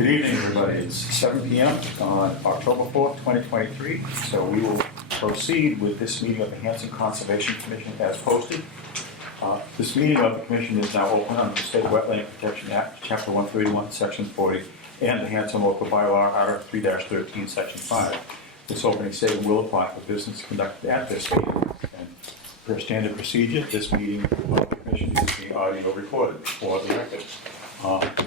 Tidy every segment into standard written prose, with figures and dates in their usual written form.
Good evening, everybody. It's 7 p.m. on October 4th, 2023. So we will proceed with this meeting of the Hanson Conservation Commission as posted. This meeting of the commission is now open under the State Wetland Protection Act, Chapter 131, Section 40, and the Hanson Local Bylaw, Article 3-13, Section 5. This opening statement will apply for business conducted at this meeting. And per standard procedure, this meeting of the commission is being audio recorded for the record.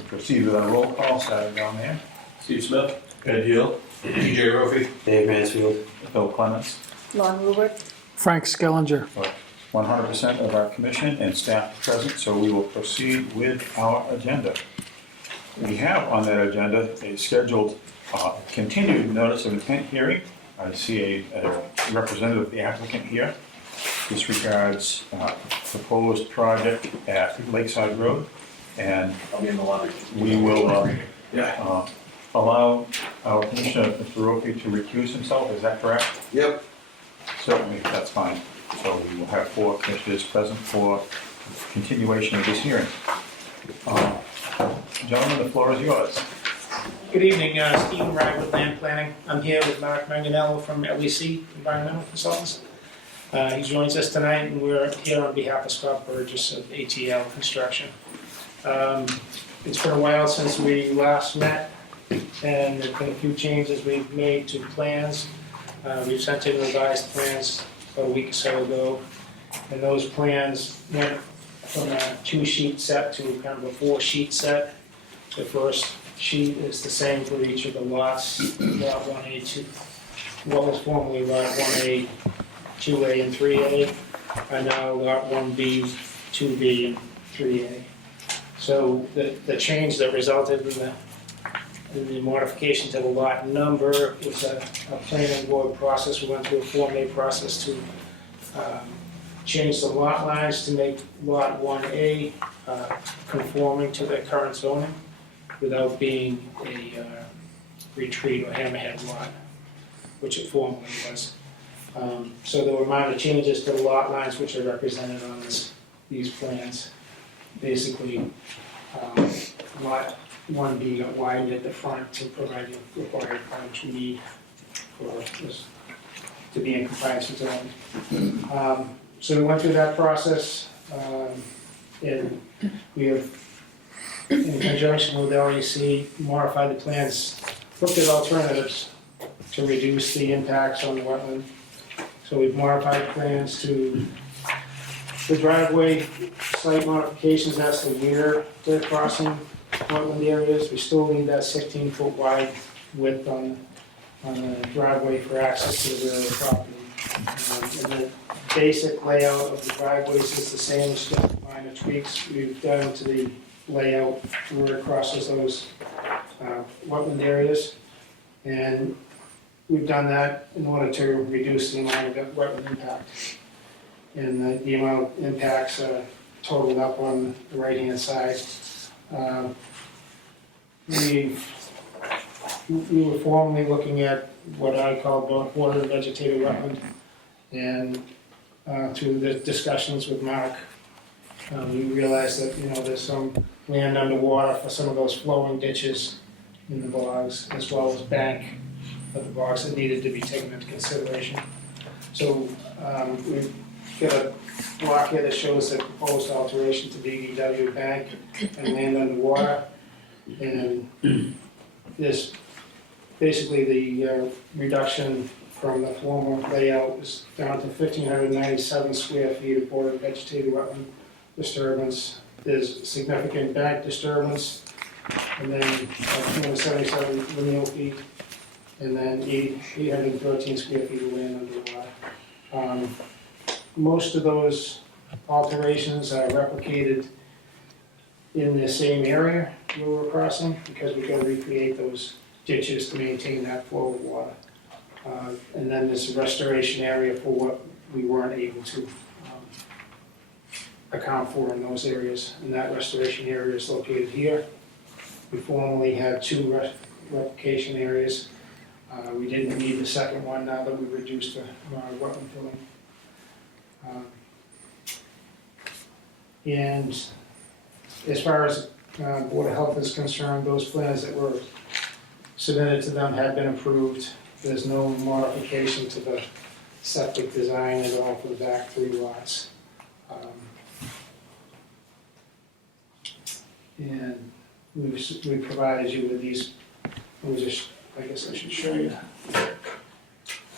Proceed with our roll call, starting down there. Steve Smith. Ed Hill. TJ Rofi. Dave Mansfield. Bill Clements. Lon Ruber. Frank Skillinger. 100% of our commission and staff present, so we will proceed with our agenda. We have on that agenda a scheduled continued notice of intent hearing. I see a representative of the applicant here. This regards proposed project at Lakeside Road, and we will allow our commissioner, Mr. Rofi, to recuse himself. Is that correct? Yep. Certainly, that's fine. So we will have 4 commissioners present for continuation of this hearing. Gentlemen, the floor is yours. Good evening, Stephen Wright with Land Planning. I'm here with Mark Manganello from LEC, Environmental Consultants. He joins us tonight, and we're here on behalf of Scott Burgess of ATL Construction. It's been a while since we last met, and there's been a few changes we've made to plans. We've sent in revised plans about a week or so ago, and those plans went from a 2-sheet set to kind of a 4-sheet set. The first sheet is the same for each of the lots, lot 1A, what was formerly lot 1A, 2A, and 3A, are now lot 1B, 2B, and 3A. So the change that resulted in the modification to the lot number was a planning board process. We went through a Form A process to change the lot lines to make lot 1A conforming to the current zoning without being a retreat or hammerhead lot, which it formerly was. So there were minor changes to the lot lines which are represented on these plans. Basically, lot 1B got widened at the front to provide the required frontage we need for this to be in compliance with zoning. So we went through that process, and we have, in conjunction with LEC, modified the plans, looked at alternatives to reduce the impacts on the wetland. So we've modified plans to the driveway site modifications, that's the rear they're crossing wetland areas. We still need that 16-foot wide width on the driveway for access to the rear of the property. And the basic layout of the driveways is the same, it's just minor tweaks we've done to the layout where it crosses those wetland areas. And we've done that in order to reduce the amount of wetland impact. And the amount of impacts totaled up on the right-hand side. We were formerly looking at what I call border vegetated wetland, and through the discussions with Mark, we realized that there's some land underwater for some of those flowing ditches in the bogs, as well as bank of the bogs that needed to be taken into consideration. So we've got a block here that shows the proposed alteration to BVW bank and land underwater. And this basically the reduction from the former layout is down to 1,597 square feet of border vegetated wetland disturbance. There's significant bank disturbance, and then 277 lineal feet, and then 813 square feet of land underwater. Most of those alterations are replicated in the same area where we're crossing, because we're going to recreate those ditches to maintain that flow of water. And then there's a restoration area for what we weren't able to account for in those areas. And that restoration area is located here. We formerly had 2 replication areas. We didn't need the second one now that we reduced the amount of wetland filling. And as far as Board of Health is concerned, those plans that were submitted to them have been approved. There's no modification to the septic design at all for the back 3 lots. And we provided you with these, I guess I should show you.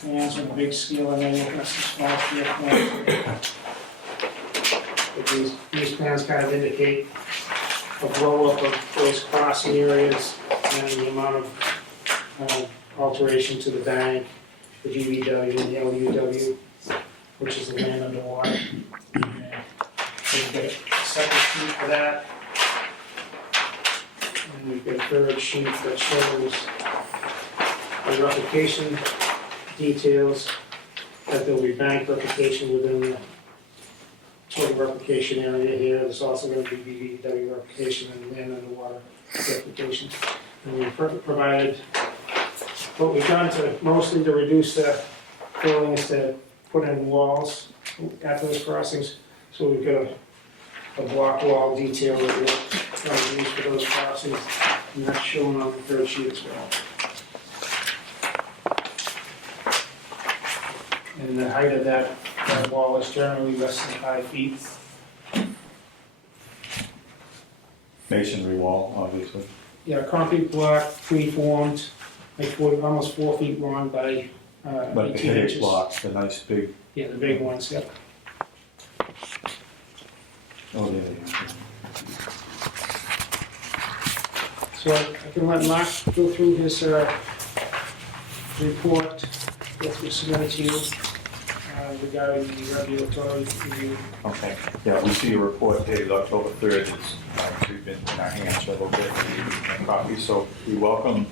Plans on a big scale, and then looking at some small scale plans. But these plans kind of indicate a blow up of those crossing areas and the amount of alteration to the bank, the DBW and the LUW, which is the land underwater. And so we've got a second sheet for that. And we've got a third sheet that shows the replication details, that there'll be bank replication within the total replication area here. There's also going to be BBW replication and land underwater replication. And we've provided, what we've done to mostly to reduce the filling is to put in walls at those crossings. So we've got a block wall detail that we're trying to use for those crossings, and that's shown on the third sheet as well. And the height of that wall is generally less than 5 feet. Masonry wall, obviously. Yeah, concrete block, pre-formed, like almost 4 feet long by But the 18 headache inches. blocks, the nice big, Yeah, the big ones, yeah. oh, yeah. So I can let Mark go through his report that was submitted to you regarding the regulatory review. Okay, yeah, we see a report dated October 3rd. It's been in our hands for a little bit, and copy, so we welcome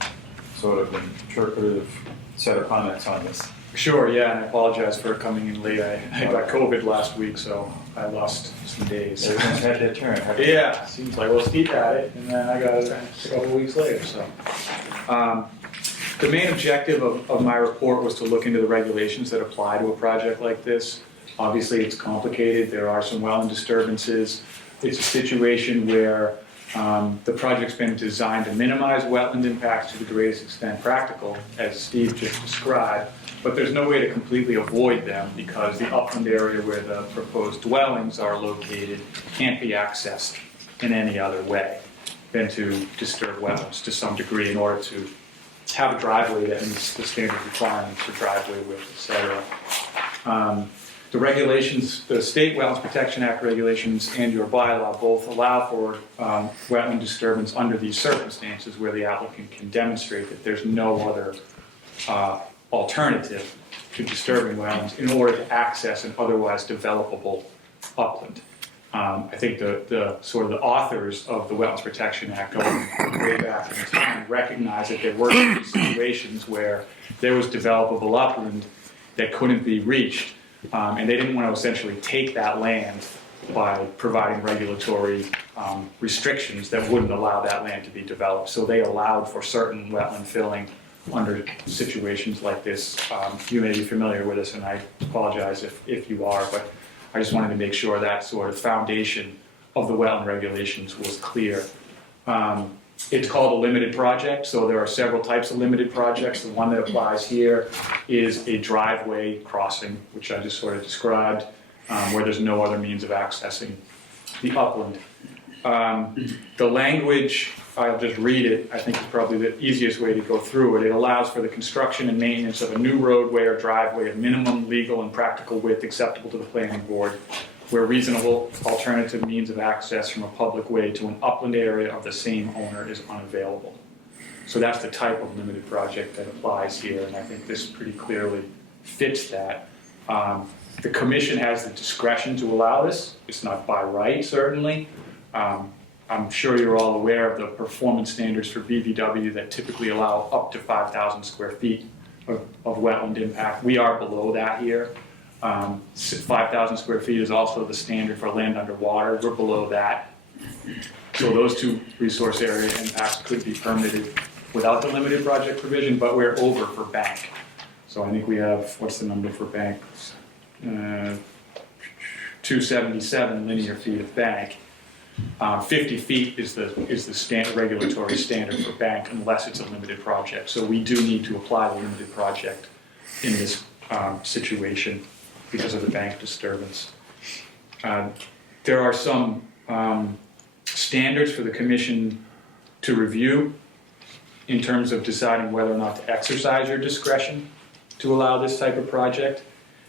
sort of an interpretive set of comments on this. Sure, yeah, and I apologize for coming in late. I got COVID last week, so I lost some days. Everyone's had their turn. Yeah, seems like, well, Steve had it, and then I got it a couple weeks later, so. The main objective of my report was to look into the regulations that apply to a project like this. Obviously, it's complicated. There are some wetland disturbances. It's a situation where the project's been designed to minimize wetland impacts to the greatest extent practical, as Steve just described, but there's no way to completely avoid them because the upland area where the proposed dwellings are located can't be accessed in any other way than to disturb wetlands to some degree in order to have a driveway that meets the standard requirements for driveway width, et cetera. The regulations, the State Wetlands Protection Act regulations and your bylaw both allow for wetland disturbance under these circumstances where the applicant can demonstrate that there's no other alternative to disturbing wetlands in order to access an otherwise developable upland. I think the sort of the authors of the Wetlands Protection Act going way back in time recognize that there were situations where there was developable upland that couldn't be reached. And they didn't want to essentially take that land by providing regulatory restrictions that wouldn't allow that land to be developed. So they allowed for certain wetland filling under situations like this. You may be familiar with this, and I apologize if you are, but I just wanted to make sure that sort of foundation of the wetland regulations was clear. It's called a limited project, so there are several types of limited projects. The one that applies here is a driveway crossing, which I just sort of described, where there's no other means of accessing the upland. The language, I'll just read it, I think is probably the easiest way to go through it. It allows for the construction and maintenance of a new roadway or driveway of minimum legal and practical width acceptable to the planning board, where reasonable alternative means of access from a public way to an upland area of the same owner is unavailable. So that's the type of limited project that applies here, and I think this pretty clearly fits that. The commission has the discretion to allow this. It's not by right, certainly. I'm sure you're all aware of the performance standards for BVW that typically allow up to 5,000 square feet of wetland impact. We are below that here. 5,000 square feet is also the standard for land underwater. We're below that. So those two resource area impacts could be permitted without the limited project provision, but we're over for bank. So I think we have, what's the number for bank? 277 linear feet of bank. 50 feet is the regulatory standard for bank unless it's a limited project. So we do need to apply the limited project in this situation because of the bank disturbance. There are some standards for the commission to review in terms of deciding whether or not to exercise your discretion to allow this type of project.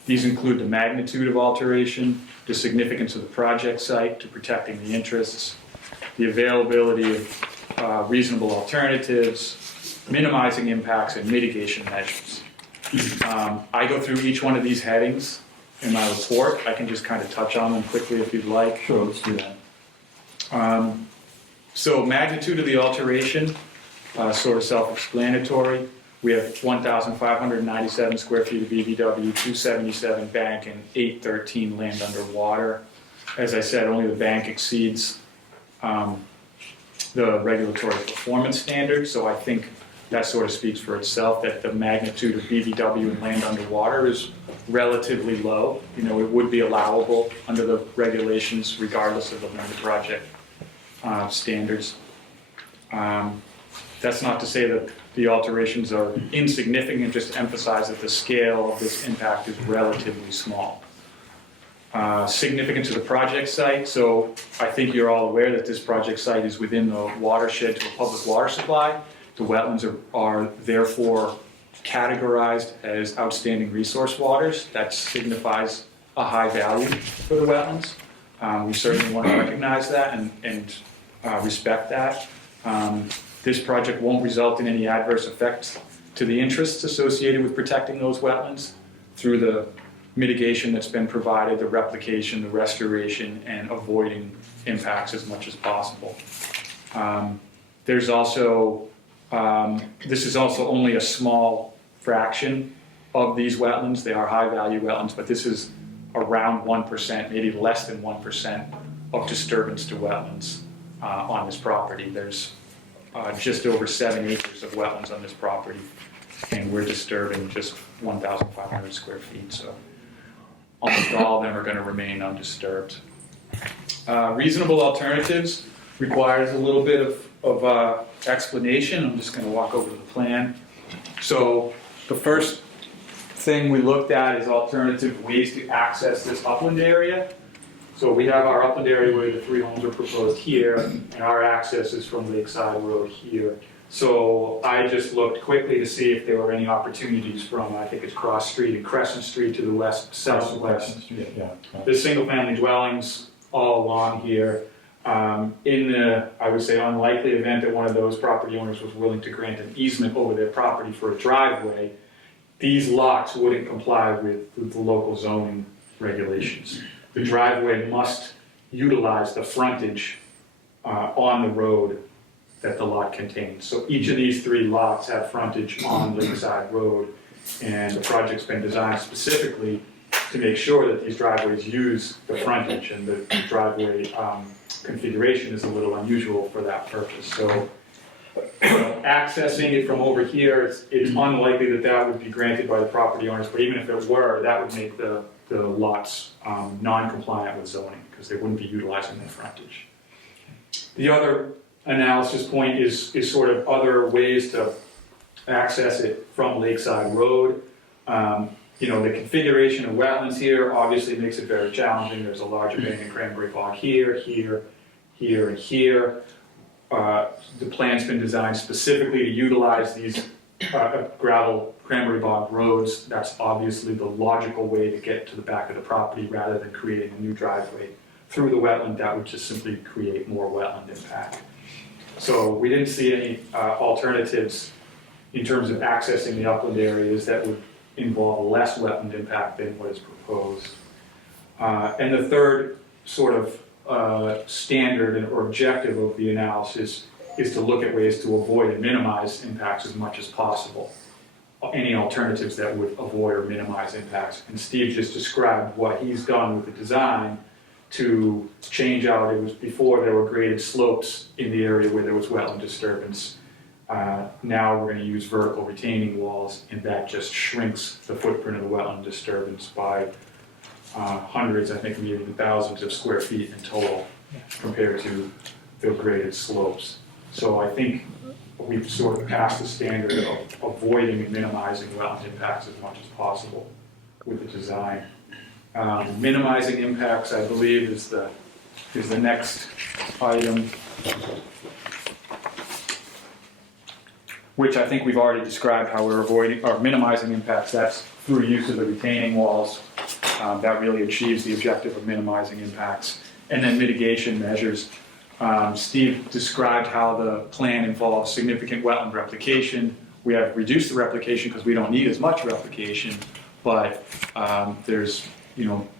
These include the magnitude of alteration, the significance of the project site to protecting the interests, the availability of reasonable alternatives, minimizing impacts, and mitigation measures. I go through each one of these headings in my report. I can just kind of touch on them quickly if you'd like. Sure, let's do that. So magnitude of the alteration, sort of self-explanatory. We have 1,597 square feet of BVW, 277 bank, and 813 land underwater. As I said, only the bank exceeds the regulatory performance standard, so I think that sort of speaks for itself, that the magnitude of BVW and land underwater is relatively low. You know, it would be allowable under the regulations regardless of the limited project standards. That's not to say that the alterations are insignificant, just to emphasize that the scale of this impact is relatively small. Significance of the project site. So I think you're all aware that this project site is within the watershed to a public water supply. The wetlands are therefore categorized as outstanding resource waters. That signifies a high value for the wetlands. We certainly want to recognize that and respect that. This project won't result in any adverse effects to the interests associated with protecting those wetlands through the mitigation that's been provided, the replication, the restoration, and avoiding impacts as much as possible. There's also, this is also only a small fraction of these wetlands. They are high value wetlands, but this is around 1%, maybe less than 1% of disturbance to wetlands on this property. There's just over 7 acres of wetlands on this property, and we're disturbing just 1,500 square feet, so almost all of them are going to remain undisturbed. Reasonable alternatives requires a little bit of explanation. I'm just going to walk over to the plan. So the first thing we looked at is alternative ways to access this upland area. So we have our upland area where the 3 homes are proposed here, and our access is from Lakeside Road here. So I just looked quickly to see if there were any opportunities from, I think it's Cross Street and Crescent Street to the west, southwest. Yeah. There's single-family dwellings all along here. In the, I would say, unlikely event that one of those property owners was willing to grant an easement over their property for a driveway, these lots wouldn't comply with the local zoning regulations. The driveway must utilize the frontage on the road that the lot contains. So each of these 3 lots have frontage on Lakeside Road, and the project's been designed specifically to make sure that these driveways use the frontage, and the driveway configuration is a little unusual for that purpose. So accessing it from over here, it's unlikely that that would be granted by the property owners, but even if it were, that would make the lots non-compliant with zoning because they wouldn't be utilizing their frontage. The other analysis point is sort of other ways to access it from Lakeside Road. You know, the configuration of wetlands here obviously makes it very challenging. There's a large abandoned cranberry bog here, here, here, and here. The plan's been designed specifically to utilize these gravel cranberry bog roads. That's obviously the logical way to get to the back of the property rather than creating a new driveway through the wetland. That would just simply create more wetland impact. So we didn't see any alternatives in terms of accessing the upland areas that would involve less wetland impact than what is proposed. And the third sort of standard or objective of the analysis is to look at ways to avoid and minimize impacts as much as possible. Any alternatives that would avoid or minimize impacts. And Steve just described what he's done with the design to change out. It was before there were graded slopes in the area where there was wetland disturbance. Now we're going to use vertical retaining walls, and that just shrinks the footprint of the wetland disturbance by hundreds, I think maybe thousands of square feet in total. compared to the graded slopes. So I think we've sort of passed the standard of avoiding and minimizing wetland impacts as much as possible with the design. Minimizing impacts, I believe, is the next item, which I think we've already described how we're avoiding or minimizing impacts. That's through use of the retaining walls. That really achieves the objective of minimizing impacts. And then mitigation measures. Steve described how the plan involves significant wetland replication. We have reduced the replication because we don't need as much replication, but there's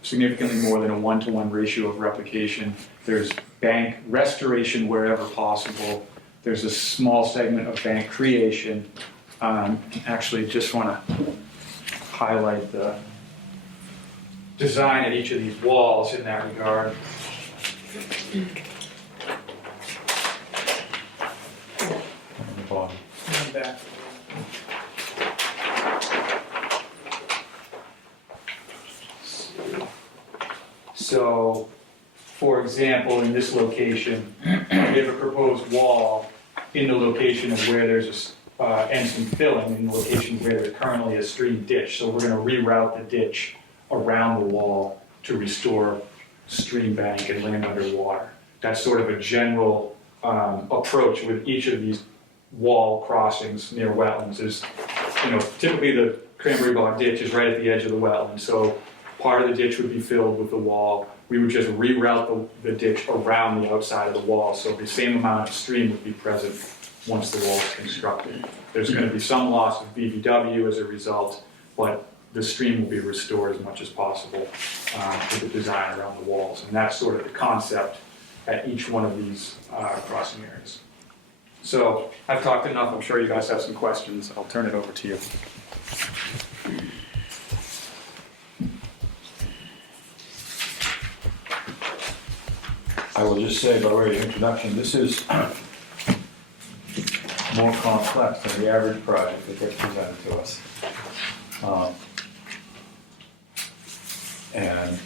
significantly more than a 1-to-1 ratio of replication. There's bank restoration wherever possible. There's a small segment of bank creation. Actually, just want to highlight the design at each of these walls in that regard. On the bottom. And back. So, for example, in this location, we have a proposed wall in the location of where there's and some filling in the location where there's currently a stream ditch. So we're going to reroute the ditch around the wall to restore stream bank and land underwater. That's sort of a general approach with each of these wall crossings near wetlands. Is typically the Cranberry Bog ditch is right at the edge of the wetland, so part of the ditch would be filled with the wall. We would just reroute the ditch around the outside of the wall, so the same amount of stream would be present once the wall is constructed. There's going to be some loss of BVW as a result, but the stream will be restored as much as possible with the design around the walls. And that's sort of the concept at each one of these crossing areas. So I've talked enough. I'm sure you guys have some questions. I'll turn it over to you. I will just say, by way of introduction, this is more complex than the average project that gets presented to us. And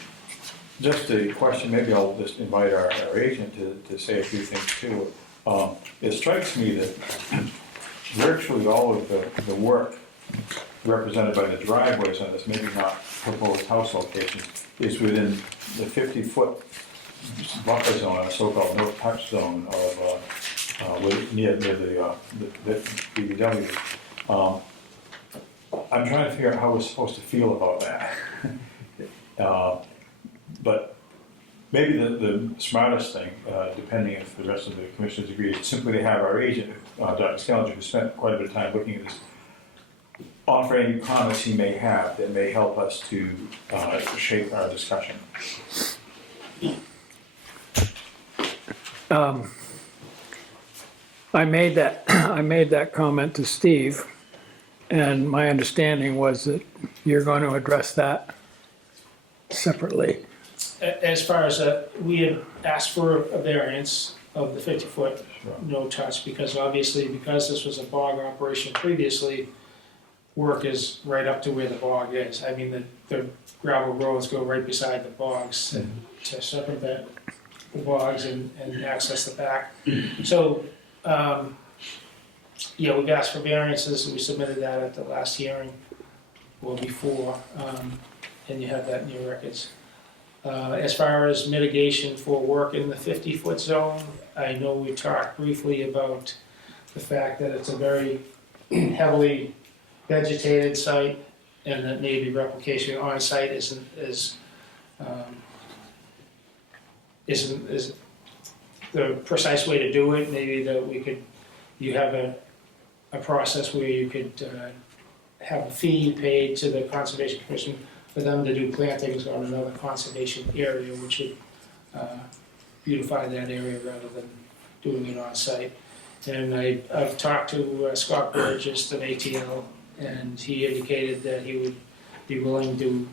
just a question, maybe I'll just invite our agent to say a few things too. It strikes me that virtually all of the work represented by the driveways on this, maybe not proposed house locations, is within the 50-foot buffer zone, a so-called no-touch zone of near the BBW. I'm trying to figure out how we're supposed to feel about that. But maybe the smartest thing, depending if the rest of the commissioners agree, is simply to have our agent, Dr. Scaliger, who spent quite a bit of time looking at this, offer any comments he may have that may help us to shape our discussion. I made that comment to Steve, and my understanding was that you're going to address that separately. As far as, we had asked for a variance of the 50-foot Sure. no touch, because this was a bog operation previously, work is right up to where the bog is. I mean, the gravel roads go right beside the bogs to circumvent the bogs and access the back. So, we've asked for variances, we submitted that at the last hearing, or before, and you have that in your records. As far as mitigation for work in the 50-foot zone, I know we talked briefly about the fact that it's a very heavily vegetated site, and that maybe replication on site isn't the precise way to do it. Maybe that you have a process where you could have a fee paid to the Conservation Commission for them to do plantings on another conservation area, which would beautify that area rather than doing it on site. And I've talked to Scott Burgess of ATL, and he indicated that he would be willing to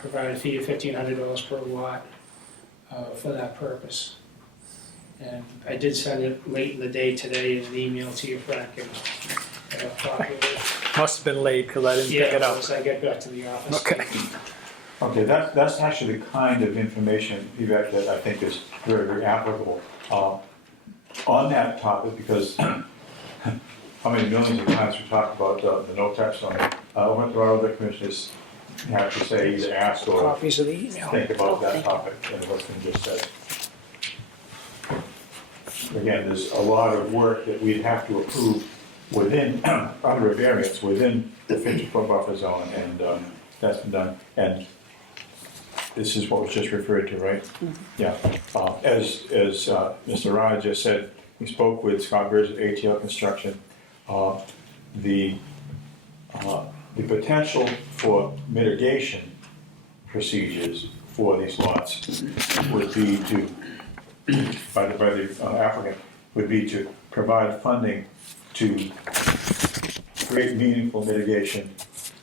provide a fee of $1,500 per lot for that purpose. And I did send it late in the day today in an email to you, Frank, and I'll talk with it. Must have been late because I didn't pick it up. As I get back to the office. Okay. Okay, that's actually the kind of information, Yvette, that I think is very, very applicable. On that topic, because how many millions of times we talk about the no text on it, I went to our other commissioners have to say, either ask or Copies of the email. think about that topic and what's been just said. Again, there's a lot of work that we'd have to approve within, under a variance, within the 50-foot buffer zone, and that's been done. And this is what was just referred to, right? Yeah. As Mr. Rod just said, we spoke with Scott Burge at ATL Construction. The potential for mitigation procedures for these lots would be to, by the applicant, would be to provide funding to create meaningful mitigation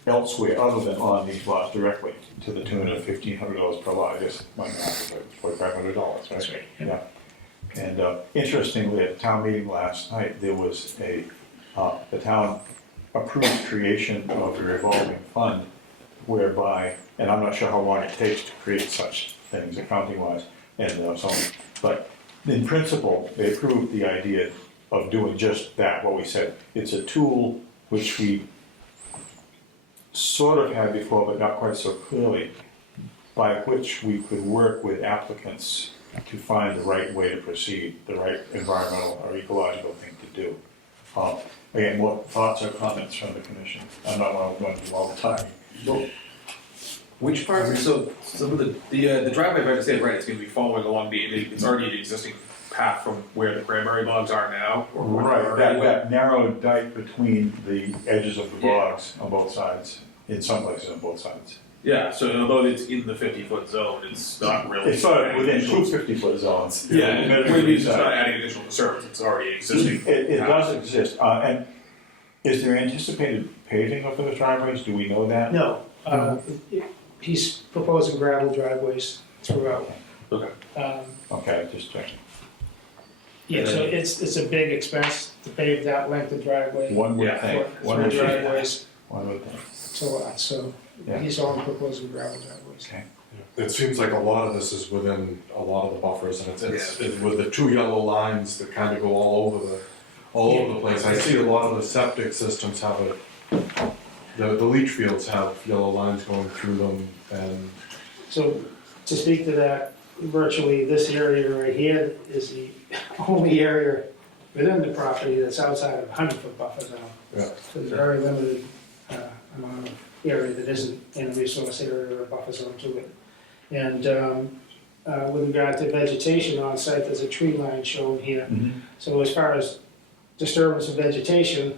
elsewhere other than on these lots directly, to the tune of $1,500 per lot. I guess my math is like $4,500, right? That's right. Yeah. And interestingly, at town meeting last night, there was the town approved creation of a revolving fund whereby, and I'm not sure how long it takes to create such things accounting wise, and so on, but in principle, they approved the idea of doing just that, what we said. It's a tool which we sort of had before, but not quite so clearly, by which we could work with applicants to find the right way to proceed, the right environmental or ecological thing to do. Again, what thoughts or comments from the commission? I'm not going to do all the time. So, which part? So some of the driveway, if I understand right, it's going to be following along it's already an existing path from where the cranberry bogs are now. Or Right, that narrow dike between the edges of the bogs on both sides, in some places on both sides. Yeah. So although it's in the 50-foot zone, it's not really. It's sort of within two 50-foot zones. Yeah, maybe it's not adding additional disturbance. It's already existing. It does exist. And is there anticipated paving of those driveways? Do we know that? No, he's proposing gravel driveways throughout. Okay. Okay, just checking. Yeah, so it's a big expense to pave that length of driveway. One would Yeah, think. For One would think. driveways, One would think. it's a lot, so Yeah. he's only proposing gravel driveways. Okay. It seems like a lot of this is within a lot of the buffers, and it's with the two yellow lines that kind of go all over the place. I see a lot of the septic systems have the leach fields have yellow lines going through them, and So to speak to that, virtually this area right here is the only area within the property that's outside of 100-foot buffer zone. Yeah. So there's very limited amount of area that isn't in a resource area or a buffer zone to it. And with regard to vegetation on site, there's a tree line shown here. So as far as disturbance of vegetation,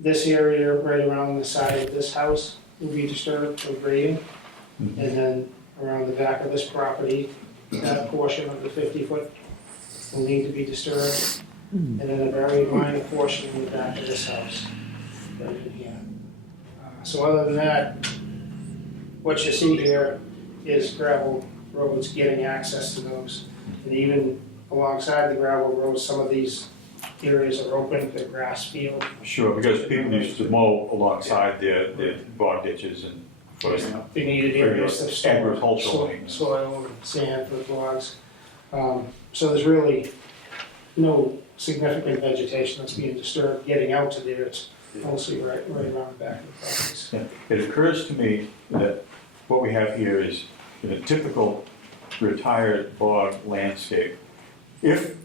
this area right around the side of this house will be disturbed for grading. And then around the back of this property, that portion of the 50-foot will need to be disturbed. And then a very minor portion in the back of this house, right in here. So other than that, what you see here is gravel roads getting access to those. And even alongside the gravel roads, some of these areas are open, the grass field. Sure, because people used to mow alongside their bog ditches and They needed areas to store agricultural things. soil and sand for the bogs. So there's really no significant vegetation that's being disturbed getting out to there. It's mostly right around the back of the properties. Yeah. It occurs to me that what we have here is in a typical retired bog landscape. If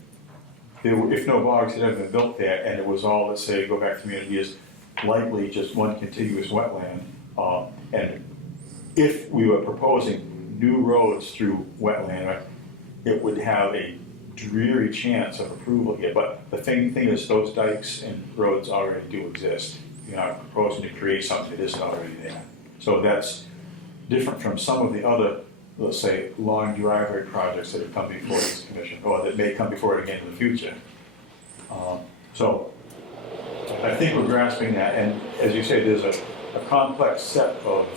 no bogs had ever been built there and it was all, let's say, go back to community, is likely just one contiguous wetland, and if we were proposing new roads through wetland, it would have a dreary chance of approval here. But the thing is, those dikes and roads already do exist. You're not proposing to create something that isn't already there. So that's different from some of the other, let's say, long driveway projects that have come before this commission, or that may come before it again in the future. So I think we're grasping that, and as you say, there's a complex set of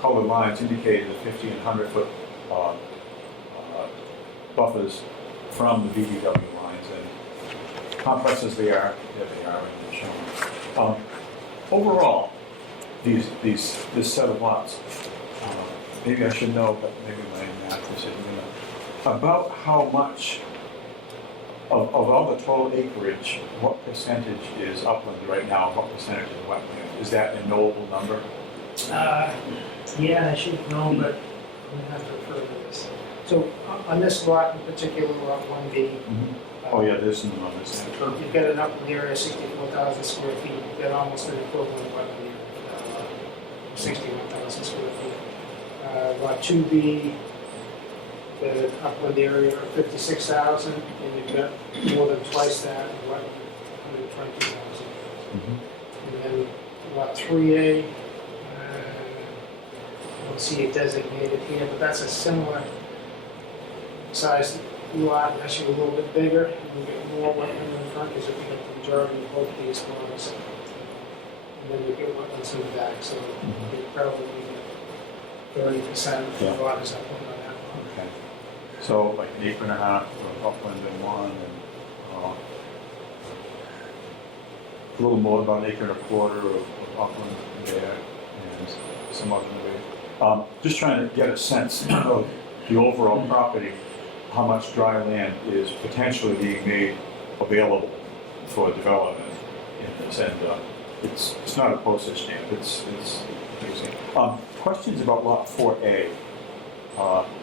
colored lines indicating the 50 and 100-foot buffers from the BBW lines, and complex as they are, there they are, and they're shown. Overall, this set of lots, maybe I should know, but maybe my math isn't enough. About how much of all the total acreage, what percentage is upland right now, what percentage is wetland? Is that a knowable number? Yeah, I should know, but I'm gonna have to refer to this. So on this lot in particular, lot 1B, Oh, yeah, there's some on this. you've got an upland area of 64,000 square feet. You've got almost an equivalent wetland area, 61,000 square feet. Lot 2B, the upland area of 56,000, and you've got more than twice that in wetland, 122,000. And then lot 3A, I don't see it designated here, but that's a similar size lot, actually a little bit bigger. You get more wetland in front because you get the majority of both these lots. And then you get wetlands in the back, so you probably get 30% of the Yeah. lot is upland on that one. Okay. So like an acre and a half of upland in one, and a little more, about an acre and a quarter of upland there, and some other way. Just trying to get a sense of the overall property, how much dry land is potentially being made available for development in this, and it's not a postage stamp, it's amazing. Questions about lot 4A.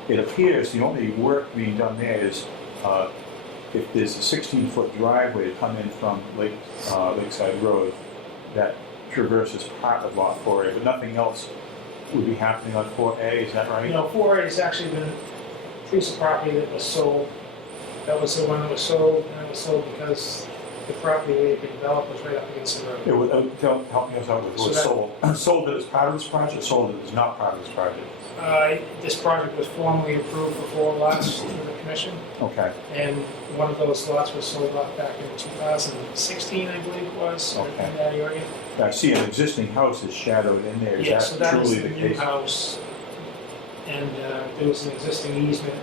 It appears the only work being done there is if there's a 16-foot driveway to come in from Lakeside Road that traverses part of lot 4A, but nothing else would be happening on 4A, is that right? You know, 4A has actually been a piece of property that was sold. That was the one that was sold, and it was sold because the property where it could develop was right up against the road. It would, help me out with So what's that- sold. Sold it as part of this project, sold it as not part of this project? This project was formally approved for 4 lots through the commission, Okay, and one of those lots was sold off back in 2016, I believe it was, Okay. in that area. I see an existing house is shadowed in there, is Yeah, so that that was truly the the new case? house, and there was an existing easement,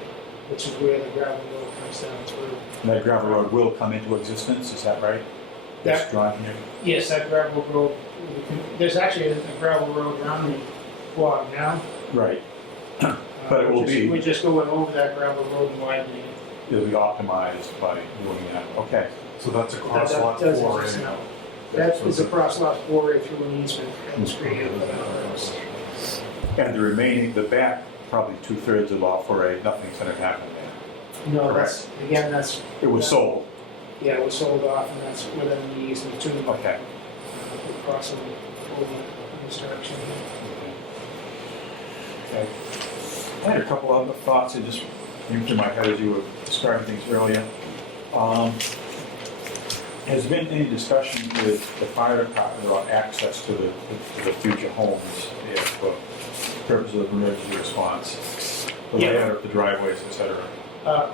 which is where the gravel road comes down through. That gravel road will come into existence, is that right? That- It's drawn here? Yes, that gravel road, there's actually a gravel road around the quad now. Right, But it will We're just- be- We're just going over that gravel road and widening it. it'll be optimized by doing that, okay. So that's across That lot does 4A. exist now. That is across lot 4A through an easement that was created by the house. And the remaining, the back, probably 2/3 of lot 4A, nothing's gonna happen there. No, that's, again, that's, It was sold, yeah, it was sold off, and that's within the easement too. okay. Crossing over this direction. Okay. I had a couple other thoughts that just came through my head as you were describing things earlier. Has been any discussion with the fire department about access to the future homes there for purposes of emergency response? The Yeah. layout of the driveways, et cetera.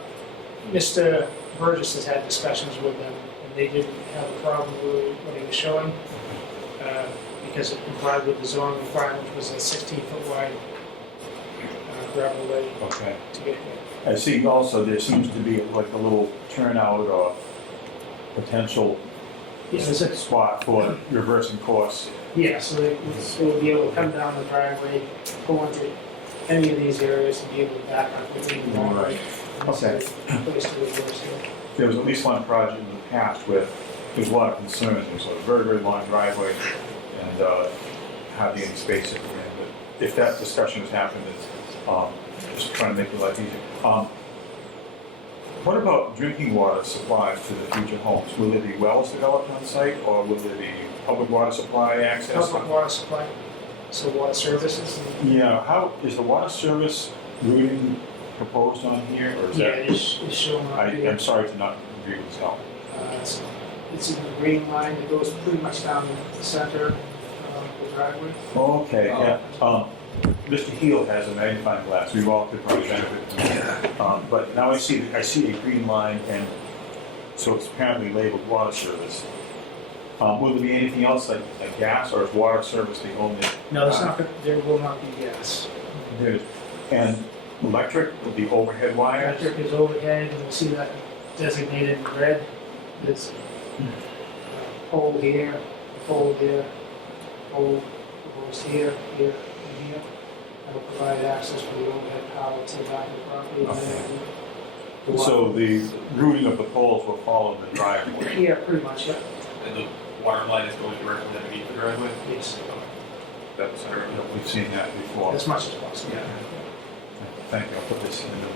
Mr. Burgess has had discussions with them, and they didn't have a problem with what he was showing, because it complied with the zoning requirement, which was a 16-foot wide gravel way Okay. to get there. I see also there seems to be like a little turnout or potential Yeah, there's a- spot for reversing course. yeah, so they would be able to come down the driveway, go into any of these areas and be able to back up within the driveway. Okay. Place to reverse here. There was at least one project in the past where there was a lot of concern. There was a very, very long driveway and hardly any space at the end. But if that discussion has happened, it's just trying to make your life easier. What about drinking water supplies to the future homes? Will there be wells developed on site, or will there be public water supply access? Public water supply, so water services. and- Yeah, how, is the water service routing proposed on here, or is Yeah, that? it's shown up here. I'm sorry to not agree with that. It's in the green line that goes pretty much down the center of the driveway. Okay, yeah. Mr. Heel has a magnifying glass, we all could probably benefit from that. But now I see a green line, and so it's apparently labeled water service. Will there be anything else like gas, or is water service the only? No, there's not, there will not be gas. Good. And electric will be overhead wires? Electric is overhead, and you'll see that designated in red. There's a pole here, pole here, pole goes here, here, and here. That'll provide access for the overhead power to the back of the property. And then the water- So the routing of the poles will follow the driveway. Yeah, pretty much, yeah. And the water line is going directly underneath the driveway? Yes, That's under, We've seen that before. as much as possible. yeah. Thank you, I'll put this in the,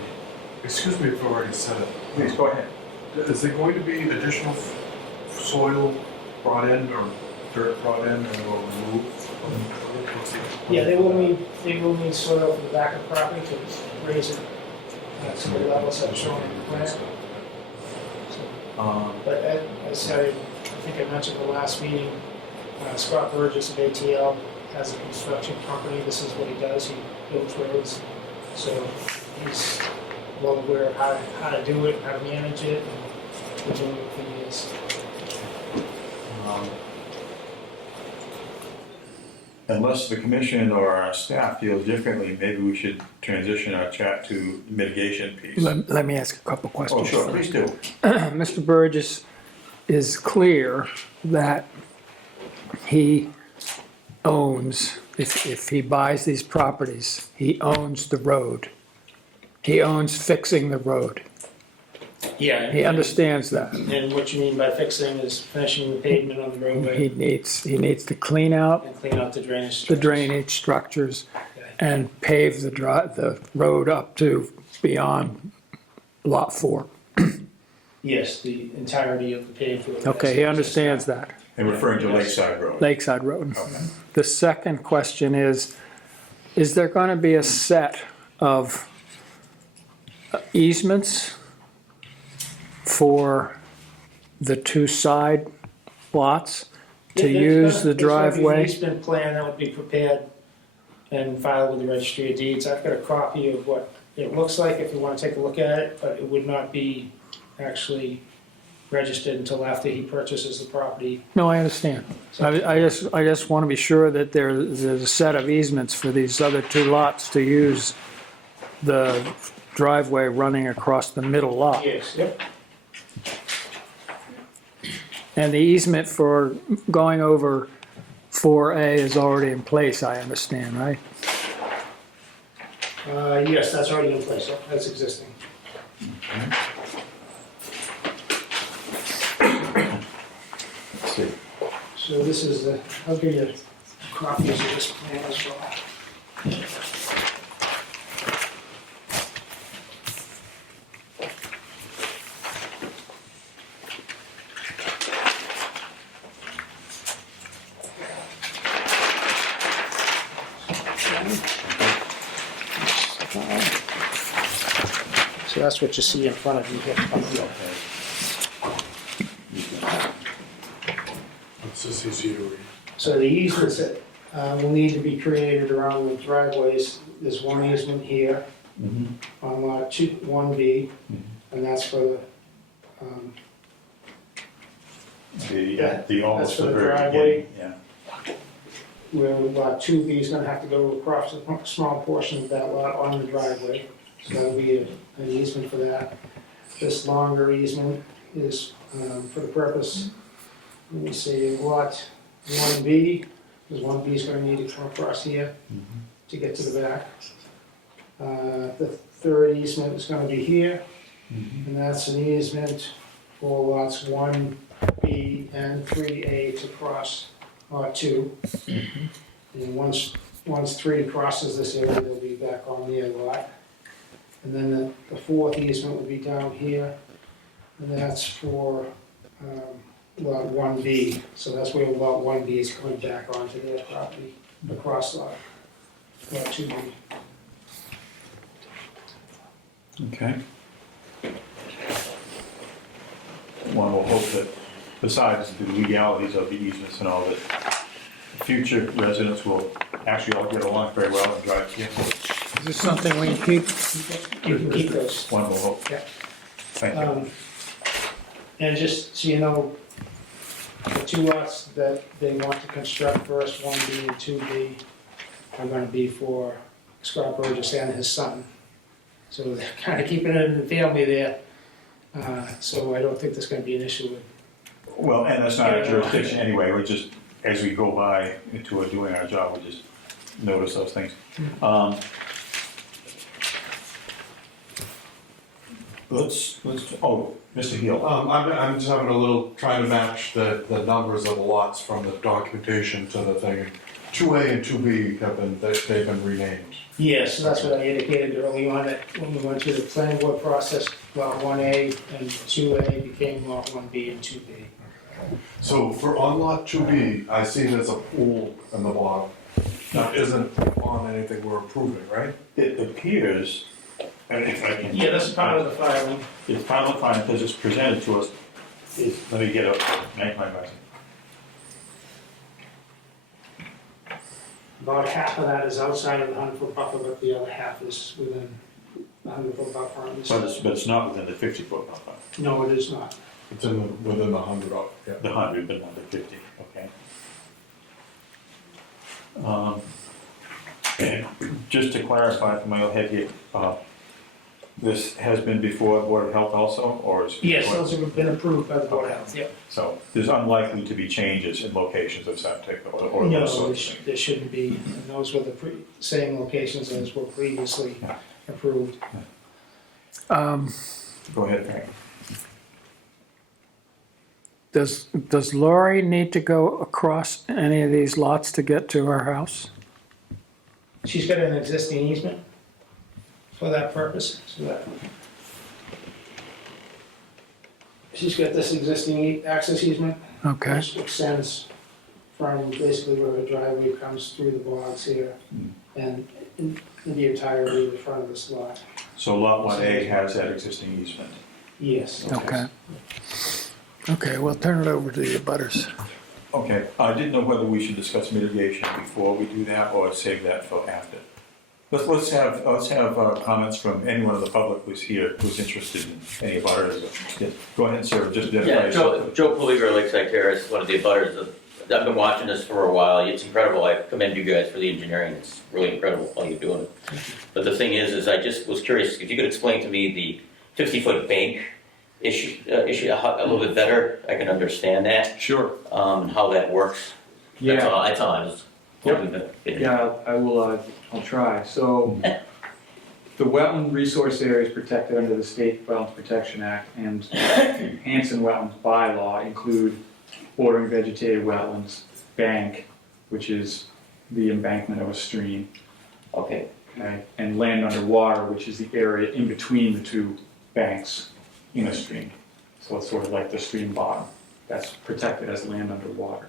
Excuse me if I already said it. please go ahead. Is there going to be additional soil brought in or dirt brought in or removed? Yeah, they will need soil for the back of the property to raise it to the levels that are shown in the plan. But as I said, I think I mentioned the last meeting, Scott Burgess of ATL has a construction company. This is what he does. He builds roads. So he's well aware of how to do it, how to manage it, and we're doing it for years. Unless the commission or our staff feels differently, maybe we should transition our chat to mitigation piece. Let me ask a couple questions. Oh, sure, please do. Mr. Burgess is clear that he owns, if he buys these properties, he owns the road. He owns fixing the road. Yeah. He understands that. And what you mean by fixing is finishing the pavement on the roadway He needs to clean out and clean out the drainage the structures. drainage structures and pave the road up to beyond Lot 4. Yes, the entirety of the paved road. Okay, he understands that. And referring to Lakeside Road. Lakeside Road. Okay. The second question is there going to be a set of easements for the two side lots to use the driveway? There's going to be an easement plan that would be prepared and filed with the Registry of Deeds. I've got a copy of what it looks like if you want to take a look at it, but it would not be actually registered until after he purchases the property. No, I understand. I just want to be sure that there's a set of easements for these other two lots to use the driveway running across the middle lot. Yes, yep. And the easement for going over 4A is already in place, I understand, right? Yes, that's already in place. Yep, that's existing. Let's see. So this is the, I'll give you copies of this plan as well. So that's what you see in front of you here. It's just easier to read. So the easements that will need to be created around the driveways, there's one easement here on lot 1B, and that's for the, The almost That's for the the very driveway. beginning, yeah. where lot 2B is gonna have to go across a small portion of that lot on the driveway. So that'll be an easement for that. This longer easement is for the purpose, let me see, lot 1B, because 1B is gonna need to come across here to get to the back. The third easement is gonna be here, and that's an easement for lots 1B and 3A to cross lot 2. And once 3 crosses this area, they'll be back on their lot. And then the fourth easement will be down here, and that's for lot 1B. So that's where lot 1B is coming back onto their property, across lot 2B. Okay. One will hope that besides the legalities of the easements and all, that future residents will actually all get along very well and drive together. Is this something we can keep? You can keep those. One will hope. Yeah. Thank you. And just so you know, the 2 lots that they want to construct first, 1B and 2B, are gonna be for Scott Burgess and his son. So they're kinda keeping it in the family there. So I don't think there's gonna be an issue with. Well, and that's not our jurisdiction anyway, we're just, as we go by into doing our job, we just notice those things. Mr. Heel. I'm just having a little, trying to match the numbers of the lots from the documentation to the thing. 2A and 2B they've been renamed. Yes, so that's what I indicated early on, that when we went through the planning board process, lot 1A and 2A became lot 1B and 2B. So for on lot 2B, I see there's a pool in the bottom. That isn't on anything we're approving, right? It appears, and if I can. Yeah, that's part of the filing. It's part of the file because it's presented to us. Let me get up, make my mark. About half of that is outside of the 100-foot buffer, but the other half is within the 100-foot buffer on this. But it's not within the 50-foot buffer. No, it is not. It's within the 100 of, yeah. The 100, but not the 50, okay. And just to clarify from my own head here, this has been before the Board of Health also, or is? Yes, those have been approved by the Board of Health, yeah. So there's unlikely to be changes in locations of septic or No, those sorts of things. there shouldn't be. And those were the same locations as were previously approved. Go ahead, Frank. Does Lori need to go across any of these lots to get to her house? She's got an existing easement for that purpose, so that. She's got this existing access easement. Okay, Which extends from basically where the driveway comes through the bogs here and in the entirety of the front of this lot. So Lot 1A has that existing easement. Yes. okay. Okay, we'll turn it over to the abutters. Okay, I didn't know whether we should discuss mitigation before we do that or save that for after. Let's have comments from anyone in the public who's here, who's interested in any abutters. Yeah, go ahead, sir, just identify Yeah, yourself. Joe Poliger, Lakeside Terrace, one of the abutters. I've been watching this for a while. It's incredible. I commend you guys for the engineering. It's really incredible how you're doing it. But the thing is I just was curious if you could explain to me the 50-foot bank issue a little bit better. I can understand that, Sure. and how that works. That's all I was hoping to get. Yeah, I will, I'll try. So, the wetland resource area is protected under the State Wetlands Protection Act, and Hanson Wetlands bylaw include bordering vegetated wetlands, bank, which is the embankment of a stream, Okay. okay, and land underwater, which is the area in between the two banks in a stream. So it's sort of like the stream bottom. That's protected as land underwater.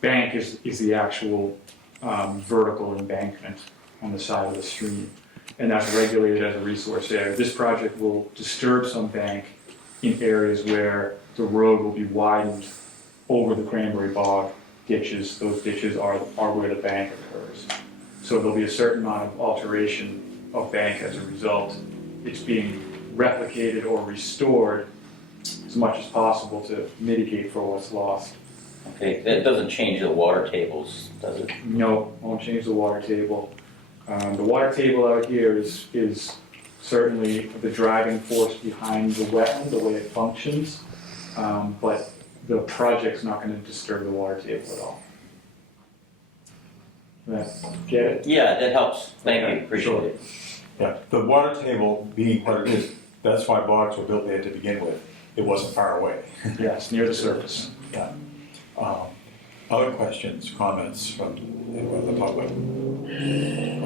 Bank is the actual vertical embankment on the side of the stream, and that's regulated as a resource area. This project will disturb some bank in areas where the road will be widened over the cranberry bog ditches. Those ditches are where the bank occurs. So there'll be a certain amount of alteration of bank as a result. It's being replicated or restored as much as possible to mitigate for what's lost. Okay. That doesn't change the water tables, does it? No, won't change the water table. The water table out here is certainly the driving force behind the wetland, the way it functions, but the project's not going to disturb the water table at all. Get it? Yeah, that helps. Thank Okay, you. Appreciate sure. it. Yeah, the water table being what it is, that's why bogs were built there to begin with. It wasn't far away. Yes, near the surface. Yeah. Other questions, comments from anyone in the public?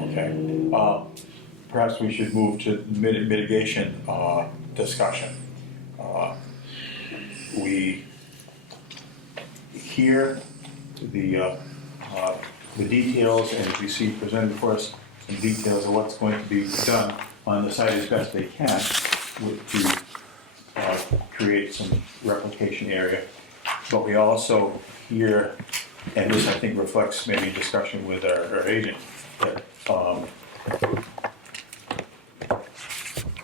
Okay. Perhaps we should move to mitigation discussion. We hear the details, and we see presented for us some details of what's going to be done on the site as best they can to create some replication area. But we also hear, and this I think reflects maybe discussion with our agent, that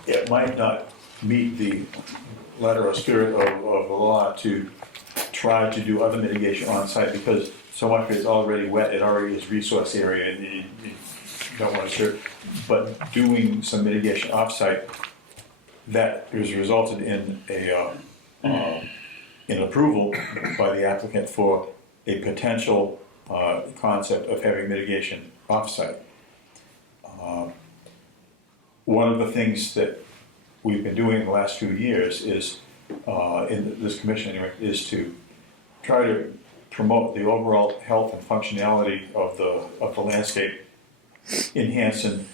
it might not meet the letter or spirit of the law to try to do other mitigation on site because so much of it's already wet, it already is resource area, and you don't want to stir. But doing some mitigation off-site, that has resulted in an approval by the applicant for a potential concept of having mitigation offsite. One of the things that we've been doing in the last few years is, in this commission anyway, is to try to promote the overall health and functionality of the landscape in Hanson,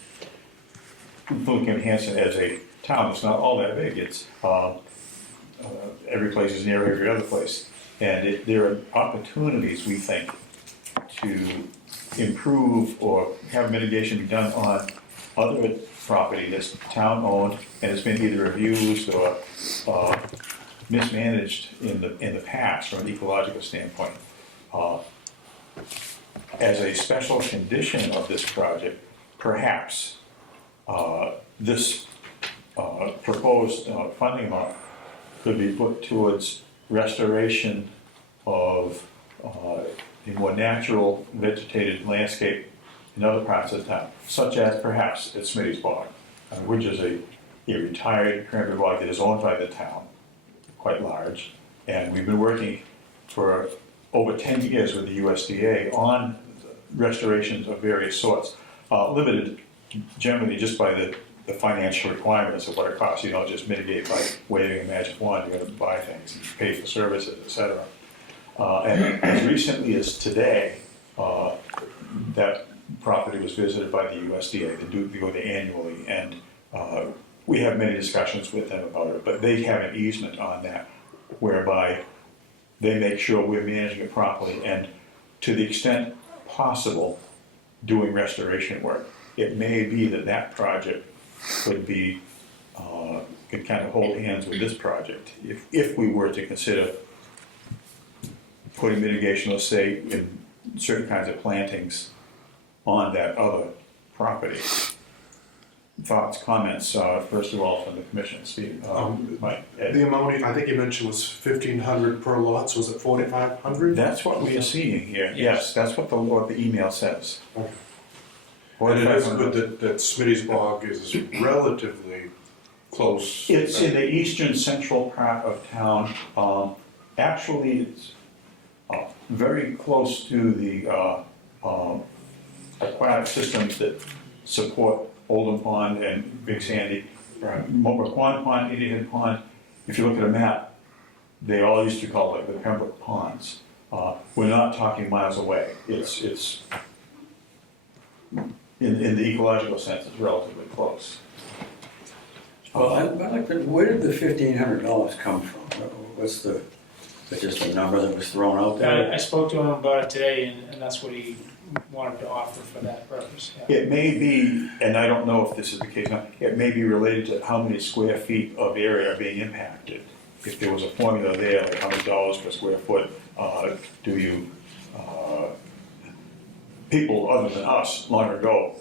looking at Hanson as a town. It's not all that big. It's every place is near every other place, and there are opportunities, we think, to improve or have mitigation be done on other property that's town-owned and has been either abused or mismanaged in the past from an ecological standpoint. As a special condition of this project, perhaps this proposed funding amount could be put towards restoration of a more natural vegetated landscape in other parts of the town, such as perhaps at Smitty's Bog, which is a retired cranberry bog that is owned by the town, quite large, and we've been working for over 10 years with the USDA on restorations of various sorts, limited generally just by the financial requirements of what it costs. You don't just mitigate by waving a magic wand. You got to buy things, and pay for services, etc. And as recently as today, that property was visited by the USDA. They go there annually, and we have many discussions with them about it. But they have an easement on that, whereby they make sure we're managing it properly, and to the extent possible, doing restoration work. It may be that project could be could kind of hold hands with this project if we were to consider putting mitigation, let's say, in certain kinds of plantings on that other property. Thoughts, comments, first of all from the commission, Steve, Mike, Ed. The amount, I think you mentioned, was 1,500 per lot, so was it 4,500? That's what we are seeing here, yes, that's what the email says. Okay. And it is good that Smitty's Bog is relatively close. It's in the eastern central part of town. Actually, it's very close to the aquatic systems that support Oldham Pond and Big Sandy. McQuan Pond, Indian Head Pond, if you look at a map, they all used to call it the Pembroke Ponds. We're not talking miles away. It's in the ecological sense, it's relatively close. Well, I'd like to, where did the $1,500 come from? What's the, just a number that was thrown out there? I spoke to him about it today, and that's what he wanted to offer for that purpose. Yeah. It may be, and I don't know if this is the case now, it may be related to how many square feet of area are being impacted. If there was a formula there, like how many dollars per square foot do you, people other than us long ago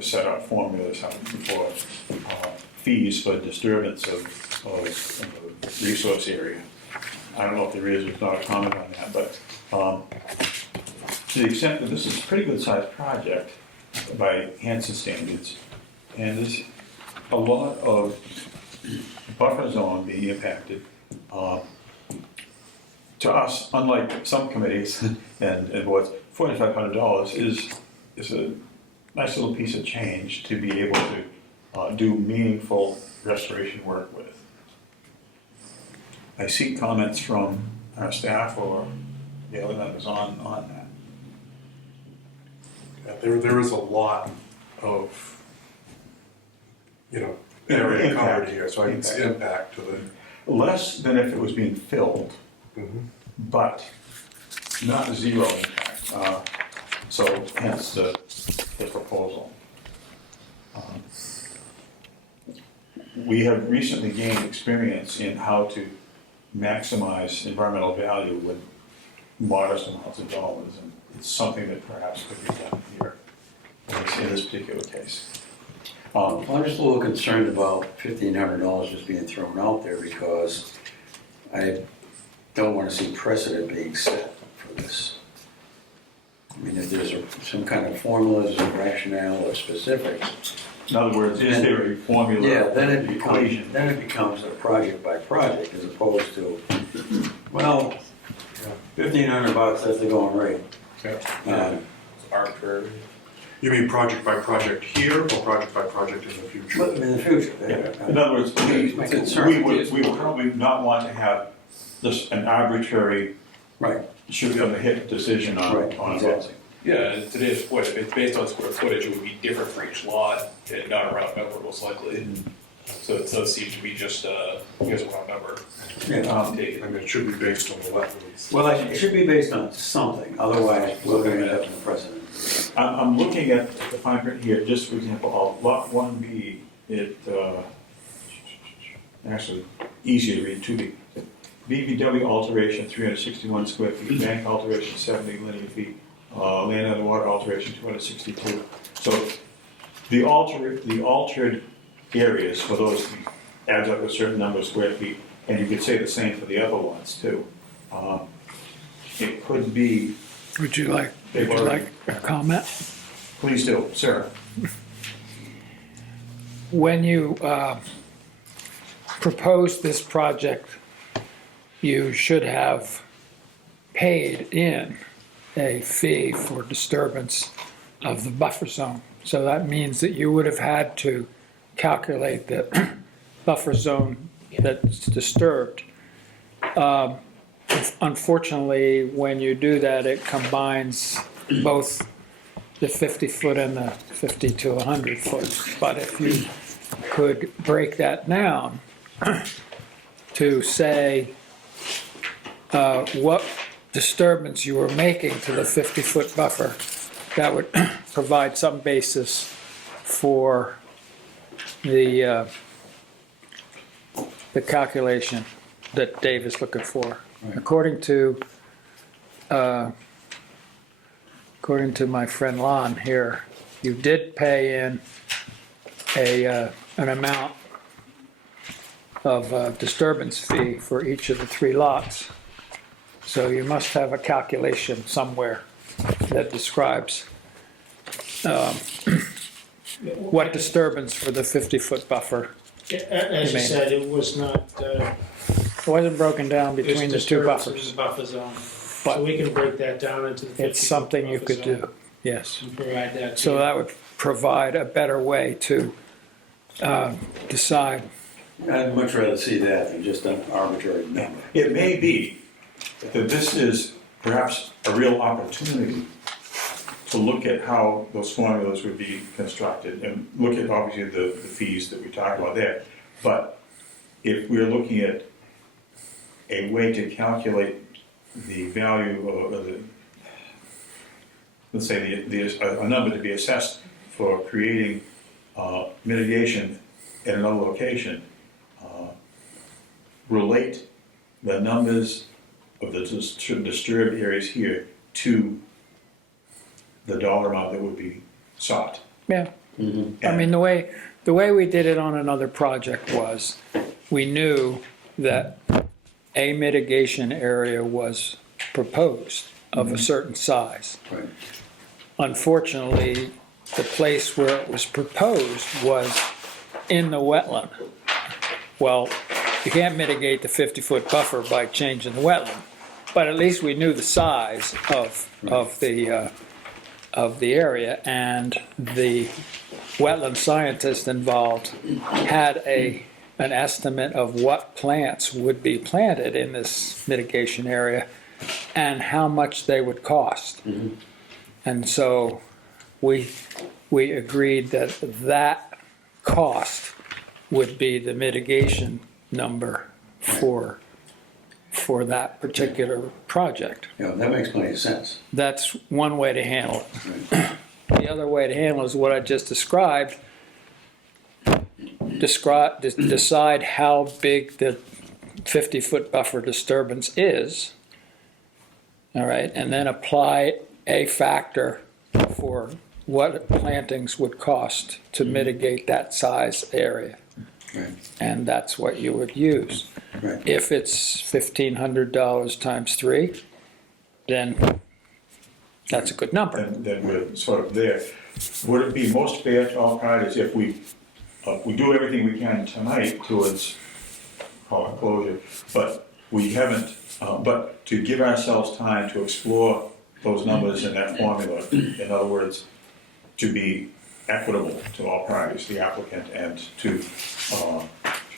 set up formulas for fees for disturbance of resource area. I don't know if there is, there's not a comment on that, but to the extent that this is a pretty good sized project by Hanson standards, and there's a lot of buffer zone being impacted. To us, unlike some committees and boards, $4,500 is a nice little piece of change to be able to do meaningful restoration work with. I see comments from our staff or the other members on that. Yeah, there is a lot of, area covered here, so I can see impact to the. Less than if it was being filled, but not zero impact. So hence the proposal. We have recently gained experience in how to maximize environmental value with modest amounts of dollars, and it's something that perhaps could be done here in this particular case. I'm just a little concerned about $1,500 just being thrown out there because I don't want to see precedent being set for this. I mean, if there's some kind of formulas or rationale or specifics. In other words, is there a formula? Yeah, then it equation? becomes a project by project as opposed to, well, $1,500, that's the going rate. Um, It's arbitrary. You mean project by project here, or project by project in the But future? in the future, In other words, My concern we would probably not want to have this, an arbitrary right, shoot from the hip decision right, on a exactly. Yeah, and today's what, if it's based on square footage, it would be different for each lot, and not a round number most likely. So it does seem to be just, here's a round number. Yeah. Take I it. mean, it should be based on the wetlands. Well, it should be based on something, otherwise we're gonna end up in a precedent. I'm looking at the fine print here, just for example, on lot 1B, it, actually, easy to read, 2B. BBW alteration, 361 square feet, bank alteration, 70 linear feet, land under water alteration, 262. So the altered areas for those adds up to a certain number of square feet, and you could say the same for the other ones too. It could be, Would you like they've already, a comment? please do, sir. When you proposed this project, you should have paid in a fee for disturbance of the buffer zone. So that means that you would have had to calculate the buffer zone that's disturbed. Unfortunately, when you do that, it combines both the 50-foot and the 50 to 100-foot. But if you could break that down to say what disturbance you were making to the 50-foot buffer, that would provide some basis for the calculation that Dave is looking for. Right. According to my friend Lon here, you did pay in an amount of disturbance fee for each of the 3 lots. So you must have a calculation somewhere that describes what disturbance for the 50-foot buffer. As you You mean- said, it was not, It wasn't broken down it was between the 2 disturbance of buffers. the buffer zone. But So we can break that down into the 50. it's something you buffer could zone do, yes. And provide that to So you. that would provide a better way to decide. I'd much rather see that than just an arbitrary number. It may be that this is perhaps a real opportunity to look at how those formulas would be constructed and look at obviously the fees that we talked about there. But if we're looking at a way to calculate the value or the, let's say a number to be assessed for creating mitigation at another location, relate the numbers of the disturbed areas here to the dollar amount that would be sought. Yeah. I mean, the way we did it on another project was, we knew that a mitigation area was proposed of a certain size. Right. Unfortunately, the place where it was proposed was in the wetland. Well, you can't mitigate the 50-foot buffer by changing the wetland, but at least we knew the size of the area, and the wetland scientist involved had an estimate of what plants would be planted in this mitigation area and how much they would cost. And so we agreed that cost would be the mitigation number for that particular project. Yeah, that makes plenty of sense. That's one way to handle it. The other way to handle it is what I just described. Decide how big the 50-foot buffer disturbance is, all right, and then apply a factor for what plantings would cost to mitigate that size area. Right. And that's what you would use. Right. If it's $1,500 times 3, then that's a good number. Then we're sort of there. Would it be most fair to all parties if we do everything we can tonight towards closure, but we haven't, but to give ourselves time to explore those numbers in that formula. In other words, to be equitable to all parties, the applicant and to,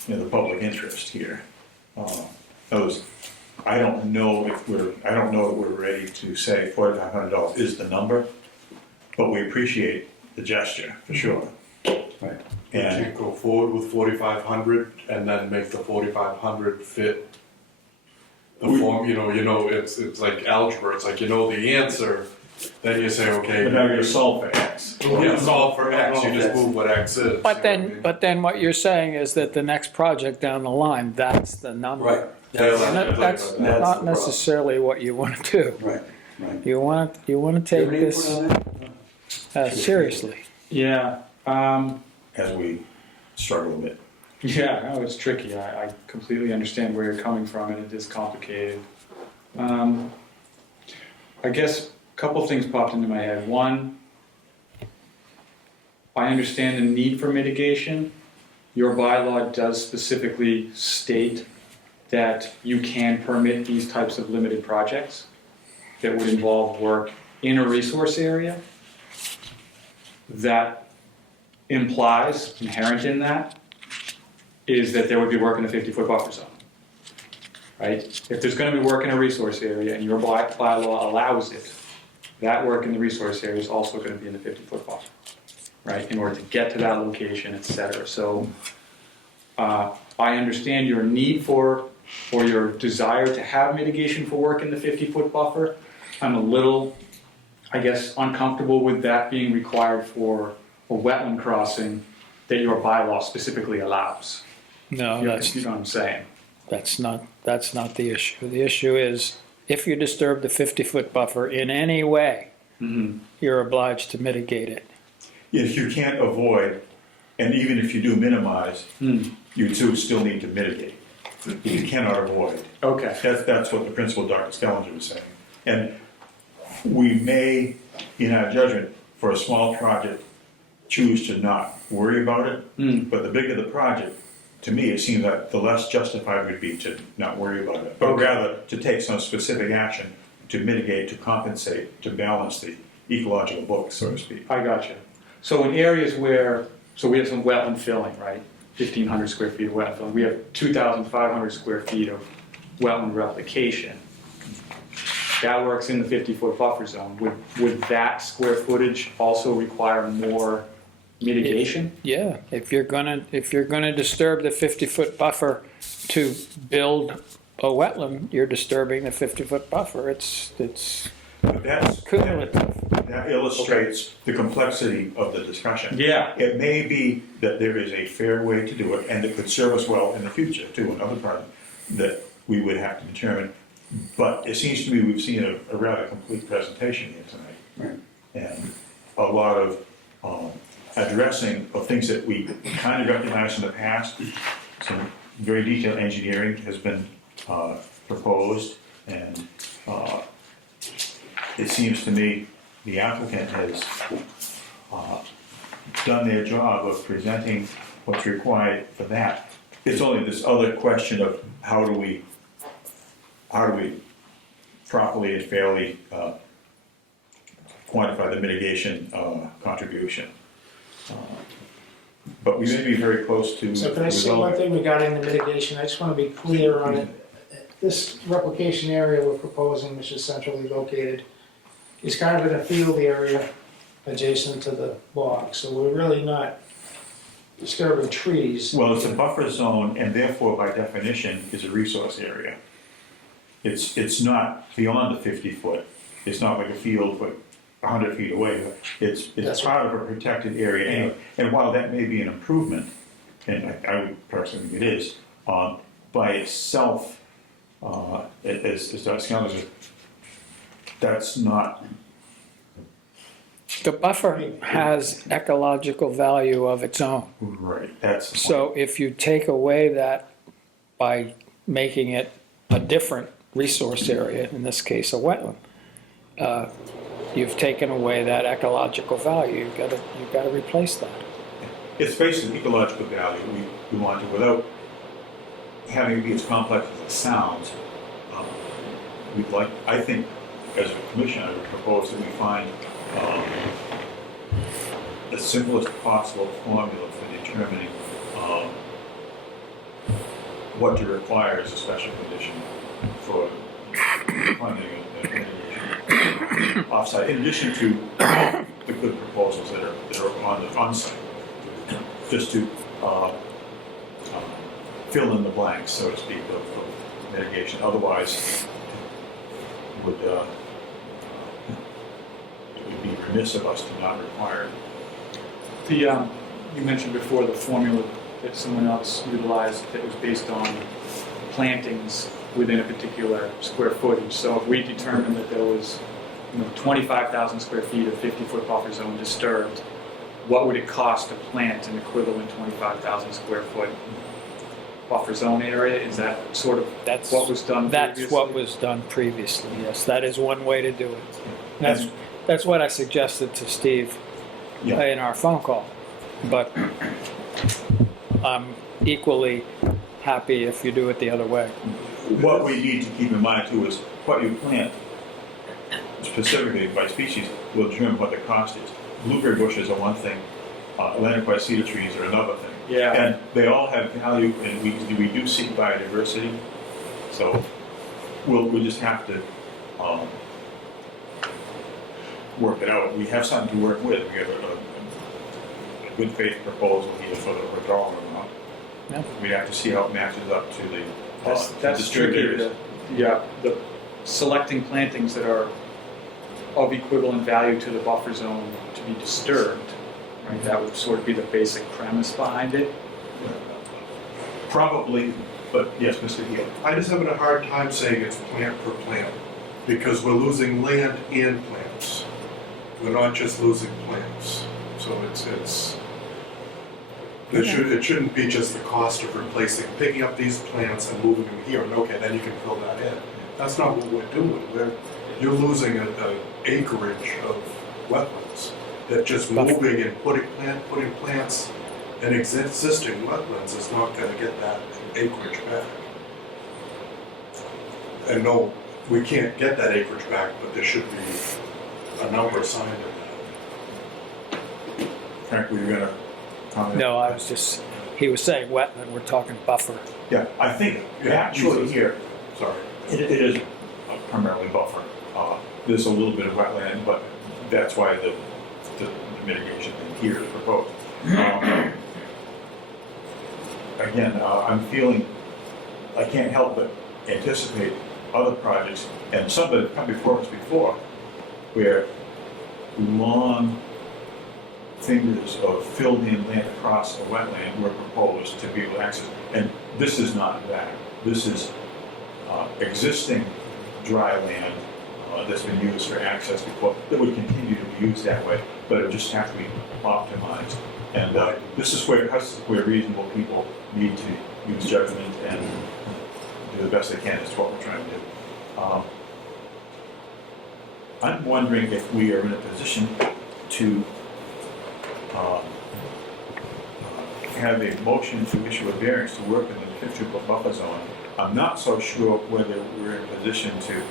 the public interest here. I don't know that we're ready to say $4,500 is the number, but we appreciate the gesture, for sure. Right. You And can't go forward with 4,500 and then make the 4,500 fit the form, it's like algebra, it's like the answer, then you say, okay. but now you're solved for X. Yeah, solve for X, you just move what X is. But you know what I then, mean? but then what you're saying is that the next project down the line, that's the number. Right. That's the not problem. necessarily what you want to do. Right, right. You want to Do you take have any input this on that? seriously. Yeah, As we struggle a bit. yeah, no, it's tricky. I completely understand where you're coming from, and it is complicated. I guess a couple things popped into my head. One, I understand the need for mitigation. Your bylaw does specifically state that you can permit these types of limited projects that would involve work in a resource area. That implies, inherent in that, is that there would be work in the 50-foot buffer zone, right? If there's going to be work in a resource area and your bylaw allows it, that work in the resource area is also going to be in the 50-foot buffer, right? In order to get to that location, et cetera. So I understand your need for, or your desire to have mitigation for work in the 50-foot buffer. I'm a little, I guess, uncomfortable with that being required for a wetland crossing that your bylaw specifically allows. No, You know that's, what I'm saying? that's not the issue. The issue is if you disturb the 50-foot buffer in any way, you're obliged to mitigate it. If you can't avoid, and even if you do minimize, you too still need to mitigate. You cannot avoid. Okay. That's what the principal, Dr. Skellinger, was saying. And we may, in our judgment, for a small project, choose to not worry about it. But the bigger the project, to me, it seems like the less justified would be to not worry about it, but rather to take some specific action to mitigate, to compensate, to balance the ecological book, so to speak. I got you. So in areas where, so we have some wetland filling, right? 1,500 square feet of wetland filling. We have 2,500 square feet of wetland replication. That works in the 50-foot buffer zone. Would that square footage also require more mitigation? Yeah, if you're gonna disturb the 50-foot buffer to build a wetland, you're disturbing the 50-foot buffer. It's But cumulative. that illustrates the complexity of the discussion. Yeah. It may be that there is a fair way to do it, and it could serve us well in the future, too, another part that we would have to determine. But it seems to me we've seen a rather complete presentation here tonight. Right. And a lot of addressing of things that we kind of recognized in the past. Some very detailed engineering has been proposed, and it seems to me the applicant has done their job of presenting what's required for that. It's only this other question of how do we properly and fairly quantify the mitigation contribution. But we may be very close to. So can I say one thing regarding the mitigation? I just want to be clear on it. This replication area we're proposing, which is centrally located, is kind of in a field area adjacent to the bog. So we're really not disturbing trees. Well, it's a buffer zone, and therefore, by definition, is a resource area. It's not beyond the 50 foot. It's not like a field, but 100 feet away. It's That's part of a protected area anyway. And while that may be an improvement, and I would personally think it is, by itself, as Dr. Skellinger said, that's not. The buffer has ecological value of its own. Right, that's the point. So if you take away that by making it a different resource area, in this case a wetland, you've taken away that ecological value. You've got to replace that. It's basically ecological value we want to, without having it be as complex as it sounds. We'd like, I think, as a commission, I would propose that we find the simplest possible formula for determining what to require as a special condition for funding a mitigation offsite, in addition to the good proposals that are on the onsite, just to fill in the blanks, so to speak, of mitigation. Otherwise, it would be remiss of us to not require it. You mentioned before the formula that someone else utilized that was based on plantings within a particular square footage. So if we determined that there was 25,000 square feet of 50-foot buffer zone disturbed, what would it cost to plant an equivalent 25,000 square foot buffer zone area? Is that sort of what was done previously? That's what was done previously, yes. That is one way to do it. That's what I suggested to Steve Yeah. in our phone call. But I'm equally happy if you do it the other way. What we need to keep in mind too is what you plant, specifically by species, will determine what the cost is. Blueberry bushes are one thing, Atlantic white cedar trees are another thing. Yeah. And they all have value, and we do seek biodiversity, so we'll just have to work it out. We have something to work with. We have a good faith proposal here for the withdrawal amount. Yeah. We have to see how it matches up to the That's distributors. tricky. The selecting plantings that are of equivalent value to the buffer zone to be disturbed. Right? That would sort of be the basic premise behind it. Probably, but yes, Mr. Healy. I just having a hard time saying it's plant per plant, because we're losing land and plants. We're not just losing plants. So it shouldn't be just the cost of picking up these plants and moving them here, and okay, then you can fill that in. That's not what we're doing. You're losing an acreage of wetlands that just moving and putting plants in existing wetlands is not going to get that acreage back. And no, we can't get that acreage back, but there should be a number assigned to that. Frank, were you gonna comment? No, I was just, he was saying wetland, we're talking buffer. Yeah, I think actually here, Sorry. it is primarily buffer. There's a little bit of wetland, but that's why the mitigation thing here is proposed. Again, I'm feeling, I can't help but anticipate other projects, and some that have come before us before, where long fingers of filled-in land across a wetland were proposed to be able to access. And this is not that. This is existing dry land that's been used for access before, that would continue to be used that way, but it would just have to be optimized. And this is where reasonable people need to use judgment and do the best they can. Is what we're trying to do. I'm wondering if we are in a position to have a motion to issue a variance to work in the 50-foot buffer zone. I'm not so sure whether we're in a position to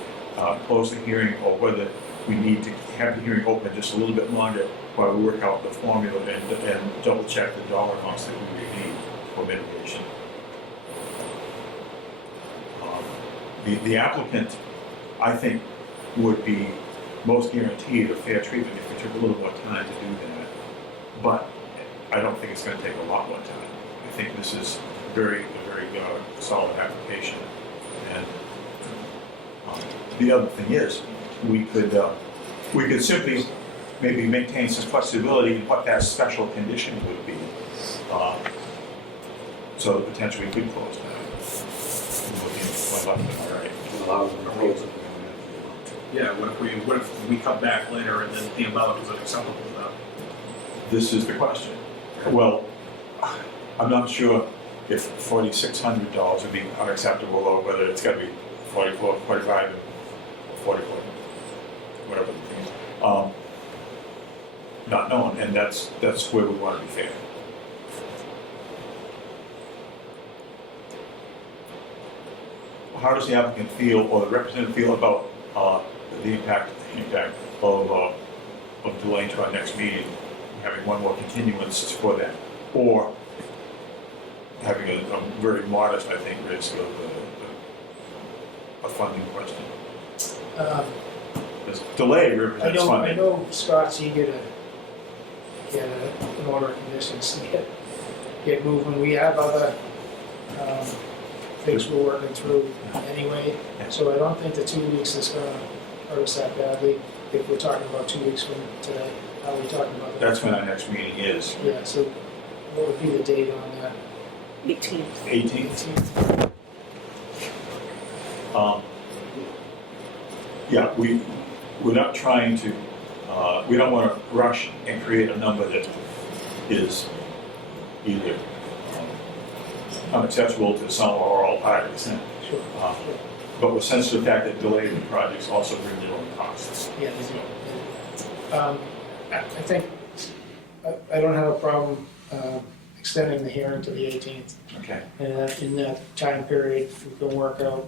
close the hearing, or whether we need to have the hearing open just a little bit longer while we work out the formula and double check the dollar amounts that we would need for mitigation. The applicant, I think, would be most guaranteed of fair treatment if we took a little more time to do that. But I don't think it's going to take a lot more time. I think this is a very solid application. And the other thing is, we could simply maybe maintain some flexibility in what that special condition would be. So that potentially we could close that. All right. Yeah, what if we come back later and then the amount is unacceptable to them? This is the question. Well, I'm not sure if $4,600 would be unacceptable, or whether it's got to be 44, 45, 44, whatever the thing is. Not known, and that's where we want to be fair. How does the applicant feel, or the representative feel about the impact of delaying to our next meeting, having one more continuance for that, or having a very modest, I think, risk of a funding question. This delay I represents know, I funding. know Scott's eager to get an order of conditions to get moving. We have other things we're working through anyway, so I don't think the 2 weeks is gonna hurt us that badly. If we're talking about 2 weeks from today, how are we talking about that? That's when our next meeting is, Yeah, so what would be the date on that? 18th. 18th. 18th? Yeah, we're not trying to, we don't want to rush and create a number that is either unacceptable to some or all parties. Sure. But we're sensitive to the fact that delayed projects also bring their own costs. Yeah, they do. I think, I don't have a problem extending the hearing to the 18th. Okay. And in that time period, we can work out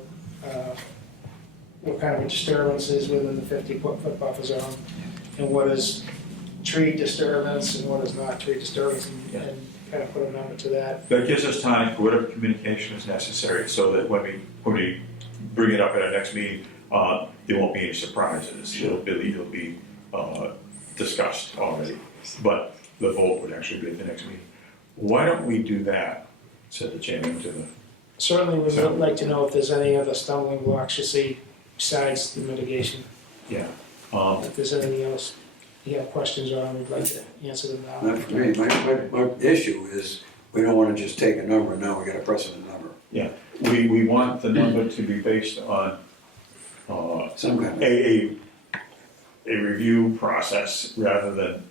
what kind of disturbances within the 50-foot buffer zone, and what is tree disturbance and what is not tree disturbance, and kind of put a number to that. That gives us time for whatever communication is necessary, so that when we bring it up at our next meeting, there won't be any surprises. It'll be discussed already, but the vote would actually be at the next meeting. Why don't we do that? Said the chairman to the. Certainly, we would like to know if there's any other stumbling blocks you see besides the mitigation. Yeah. If there's anything else you have questions on, we'd like to answer them now. Not for me, my issue is, we don't wanna just take a number, and now we got a precedent number. Yeah, we want the number to be based on Some kind of, a review process rather than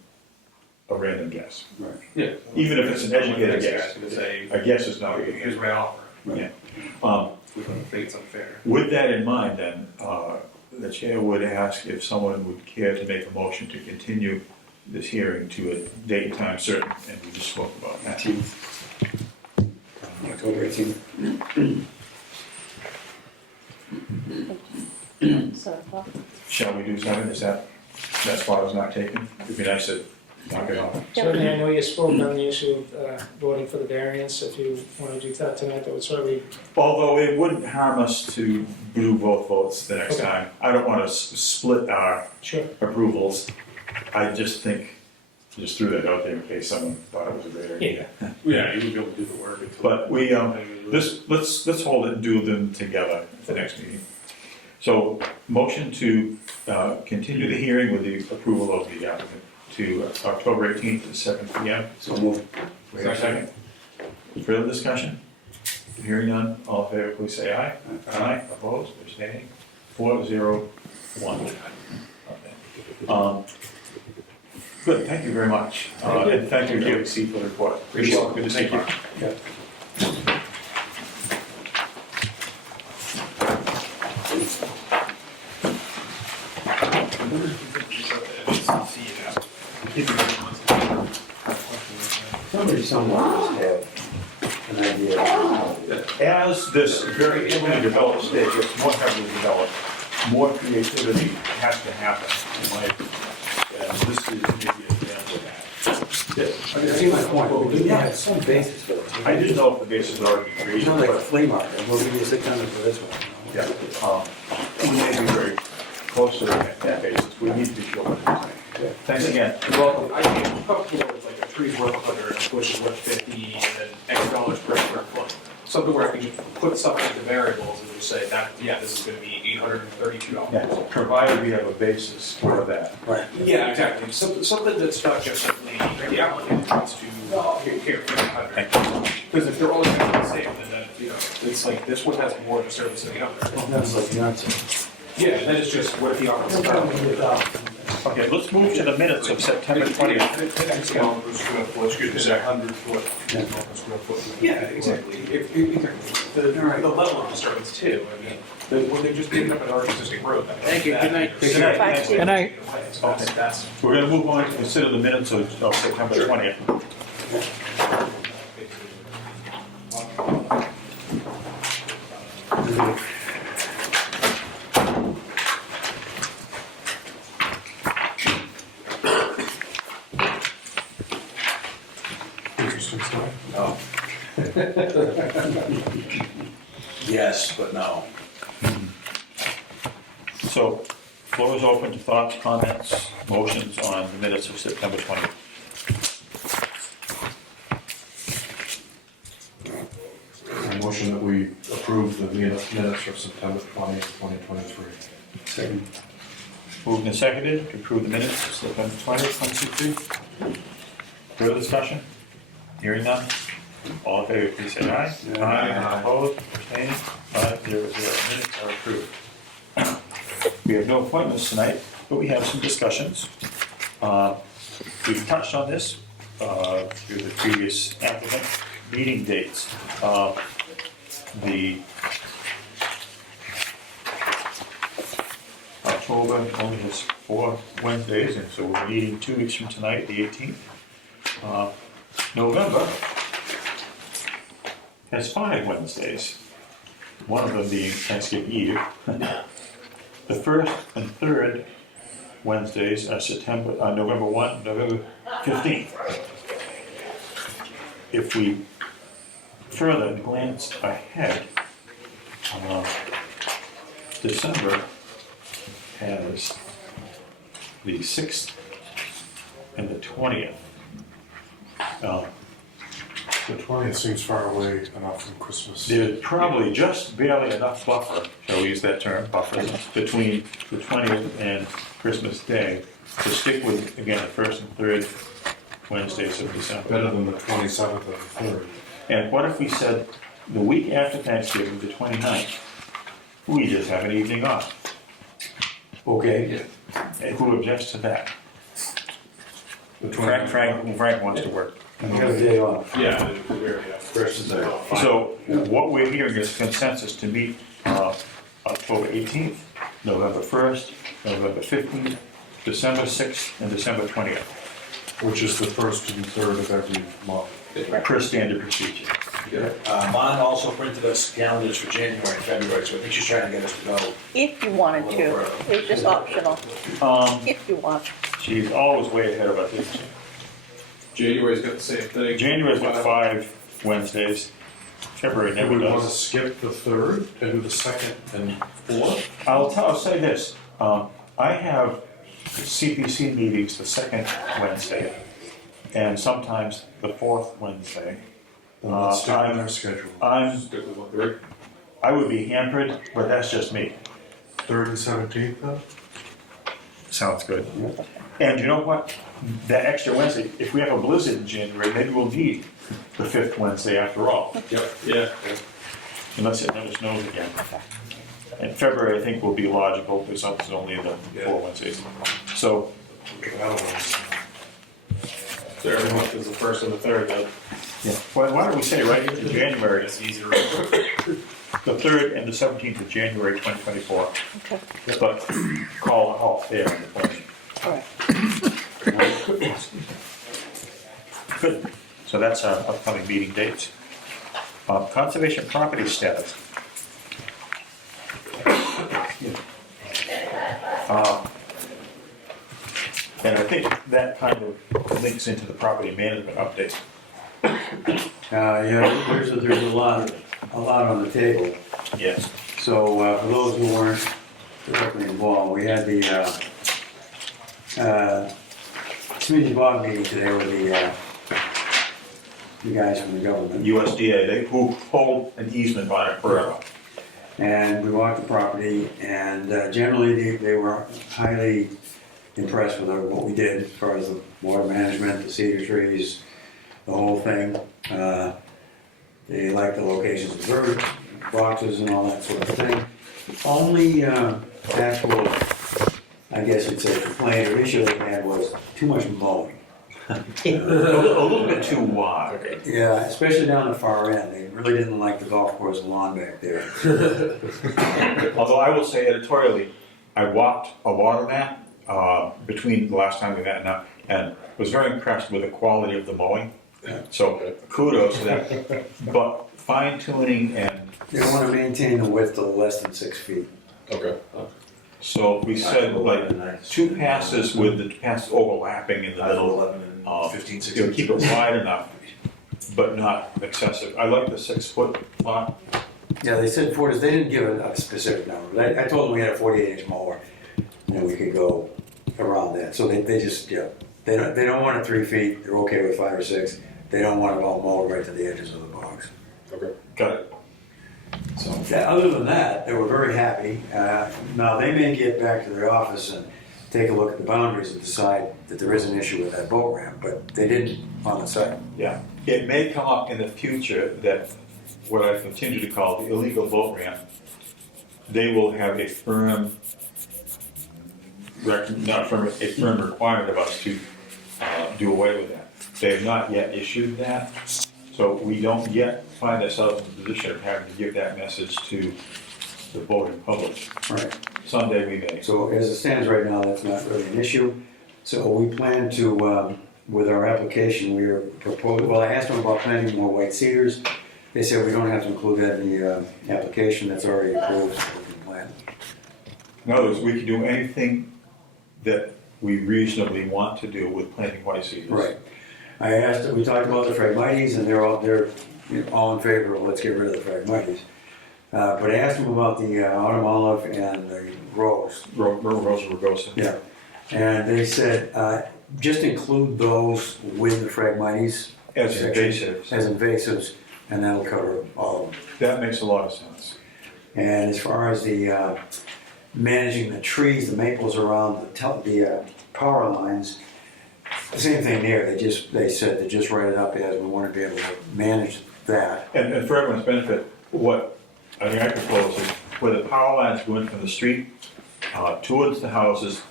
a random guess. right, Yeah. Even if it's an educated I guess. was gonna say, A guess is not a good here's guess. my offer. right. We don't think it's unfair. With that in mind, then, the chair would ask if someone would care to make a motion to continue this hearing to a date and time certain, and we just spoke about that. 18th. October 18th. So, well, Shall we do something? Is that spot is not taken? It'd be nice to knock it off. Certainly, I know you spoke on the issue of voting for the variance. If you want to do that tonight, that would certainly, Although it wouldn't harm us to do both votes the next Okay. time. I don't want to split our sure. approvals. I just think, just threw that out there in case someone thought it was a great idea. Yeah, you would be able to do the work until. But we, let's hold it and do them together at the next meeting. So, motion to continue the hearing with the approval of the applicant to October 18th at 7 p.m. So move. Wait a second. Further discussion? Hearing none, all in favor, please say aye. Aye. Opposed, abstaining, 4-0-1. Okay. Good, thank you very much. And thank you, JC, for the report. Appreciate it. Good to see you. Yeah. Somebody somewhere must have an idea. As this very heavily developed state gets more heavily developed, more creativity has to happen. And this is maybe an example of that. I see my point, but we need to have some basis for it. I didn't know if the basis had already been It's created, not like a but flea market, we'll give you 600 for this one. yeah, we may be very close to that basis. We need to be sure what it is. Thanks again. You're welcome. I think I'm comfortable with like a tree's worth 100, a bush is worth 50, and then X dollars per square foot. Something where I can just put something into variables and just say that, yeah, this is gonna be $832. Yeah, provided we have a basis for that. Right. Yeah, exactly. Something that's not just simply the applicant wants to here for 100. Because if they're all exactly the same, then it's like this one has more of a service than the other. That's like nuts. Yeah, and then it's just what if the applicant. Okay, let's move to the minutes of September 20th. Yeah, exactly. The level of disturbance too. I mean, when they're just picking up an already existing road. Thank you. Good night. Good night. Bye. Good night. That's. We're gonna move on to consider the minutes of September 20th. questions tonight? No. Yes, but no. So, floor is open to thoughts, comments, motions on the minutes of September 20th. I motion that we approve the minutes for September 20th, 2023. Second. Moved and seconded to approve the minutes of September 20th, 2023. Further discussion? Hearing none? All in favor, please say aye. Aye. Opposed, abstaining, 5-0. Minutes are approved. We have no appointments tonight, but we have some discussions. We've touched on this through the previous applicant meeting dates. The October only has 4 Wednesdays, and so we're meeting 2 weeks from tonight, the 18th. November has 5 Wednesdays, one of them being Thanksgiving Eve. The first and third Wednesdays are November 1, November 15th. If we further glance ahead, December has the 6th and the 20th. The 20th seems far away enough from Christmas. There's probably just barely enough buffer, shall we use that term, buffer, between the 20th and Christmas Day to stick with, again, the first and third Wednesdays of December. Better than the 27th or the 3rd. And what if we said the week after Thanksgiving, the 29th, we just have an evening off? Okay. And who objects to that? Frank wants to work. I got a day off. Yeah, we're, First and third. So what we're hearing is consensus to meet October 18th, November 1st, November 15th, December 6th, and December 20th, Which is the 1st and 3rd of every month. per standard procedure. Mon also printed us calendars for January and February, so I think she's trying to get us to go. If you wanted to, it's just optional, if you want. She's always way ahead of us, isn't she? January's got the same thing. January's got 5 Wednesdays, February Do never we want to does. skip the 3rd and do the 2nd and 4th? I'll say this, I have CPC meetings the 2nd Wednesday, and sometimes the 4th Wednesday. Well, let's stick on our schedule. Stick with 1-3. I would be hampered, but that's just me. 3rd and 17th then? Sounds good. And you know what? That extra Wednesday, if we have a blizzard in January, maybe we'll need the 5th Wednesday after all, Yep, yeah. unless it never snows again. And February, I think, will be logical, because it's only the 4 Wednesdays. So, So every month is the 1st and the 3rd, then. yeah. Well, why don't we say right into January, It's easy to remember. the 3rd and the 17th of January 2024. Okay, But call a halt there on the point. all right. Good. So that's our upcoming meeting dates. Conservation property status. And I think that kind of links into the property management update. Yeah, there's a lot on the table. Yes. So, for those who weren't directly involved, we had the, community bog meeting today with the guys from the government. USDA, they who hold an easement on it forever. And we walked the property, and generally they were highly impressed with what we did as far as the water management, the cedar trees, the whole thing. They liked the locations of bird boxes and all that sort of thing. Only actual, I guess you'd say, complaint or issue they had was too much mowing. A little bit too wide. Yeah, especially down the far end. They really didn't like the golf course lawn back there. Although I will say editorially, I walked a water mat between the last time we met and was very impressed with the quality of the mowing. So kudos to that. But fine tuning and They want to maintain the width of less than 6 feet. Okay. so we said like 2 passes with the passes overlapping in the middle. 15, You know, keep it wide enough, but not excessive. I like the 6-foot lot. Yeah, they said 40, they didn't give a specific number, but I told them we had a 48-inch mower, and then we could go around that. So they just, yeah, they don't want it 3 feet, they're okay with 5 or 6. They don't want it all mowed right to the edges of the box. Okay. Got it. So, yeah, other than that, they were very happy. Now, they may get back to their office and take a look at the boundaries and decide that there is an issue with that boat ramp, but they didn't on the site. Yeah. It may come up in the future that what I continue to call the illegal boat ramp, they will have a firm, not firm, a firm requirement of us to do away with that. They have not yet issued that, so we don't yet find ourselves in the position of having to give that message to the boating public. Right. Someday we may. So as it stands right now, that's not really an issue. So we plan to, with our application, we are proposing, well, I asked them about planting more white cedars. They said we don't have to include that in the application, that's already approved, so we can plant. In other words, we can do anything that we reasonably want to do with planting white cedars. Right. I asked, we talked about the Phragmites, and they're all in favor of let's get rid of the Phragmites. But I asked them about the autumn olive and the rose. Rosa rugosa. Yeah. And they said, just include those with the Phragmites. As section, invasives. As invasives, and that'll cover all of them. That makes a lot of sense. And as far as the managing the trees, the maples around the power lines, same thing there. They said to just write it up as we want to be able to manage that. And for everyone's benefit, what I think I propose is where the power lines go in from the street towards the houses,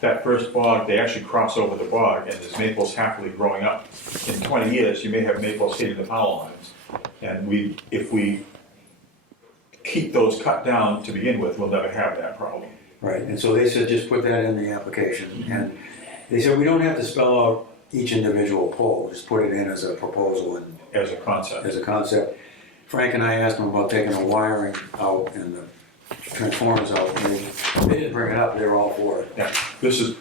that first bog, they actually cross over the bog, and there's maples happily growing up. In 20 years, you may have maples hitting the power lines. And if we keep those cut down to begin with, we'll never have that problem. Right, and so they said just put that in the application. And they said we don't have to spell out each individual pole, just put it in as a proposal and As a concept. as a concept. Frank and I asked them about taking the wiring out and the transformers out, and they didn't bring it up, they were all for it. Yeah, this is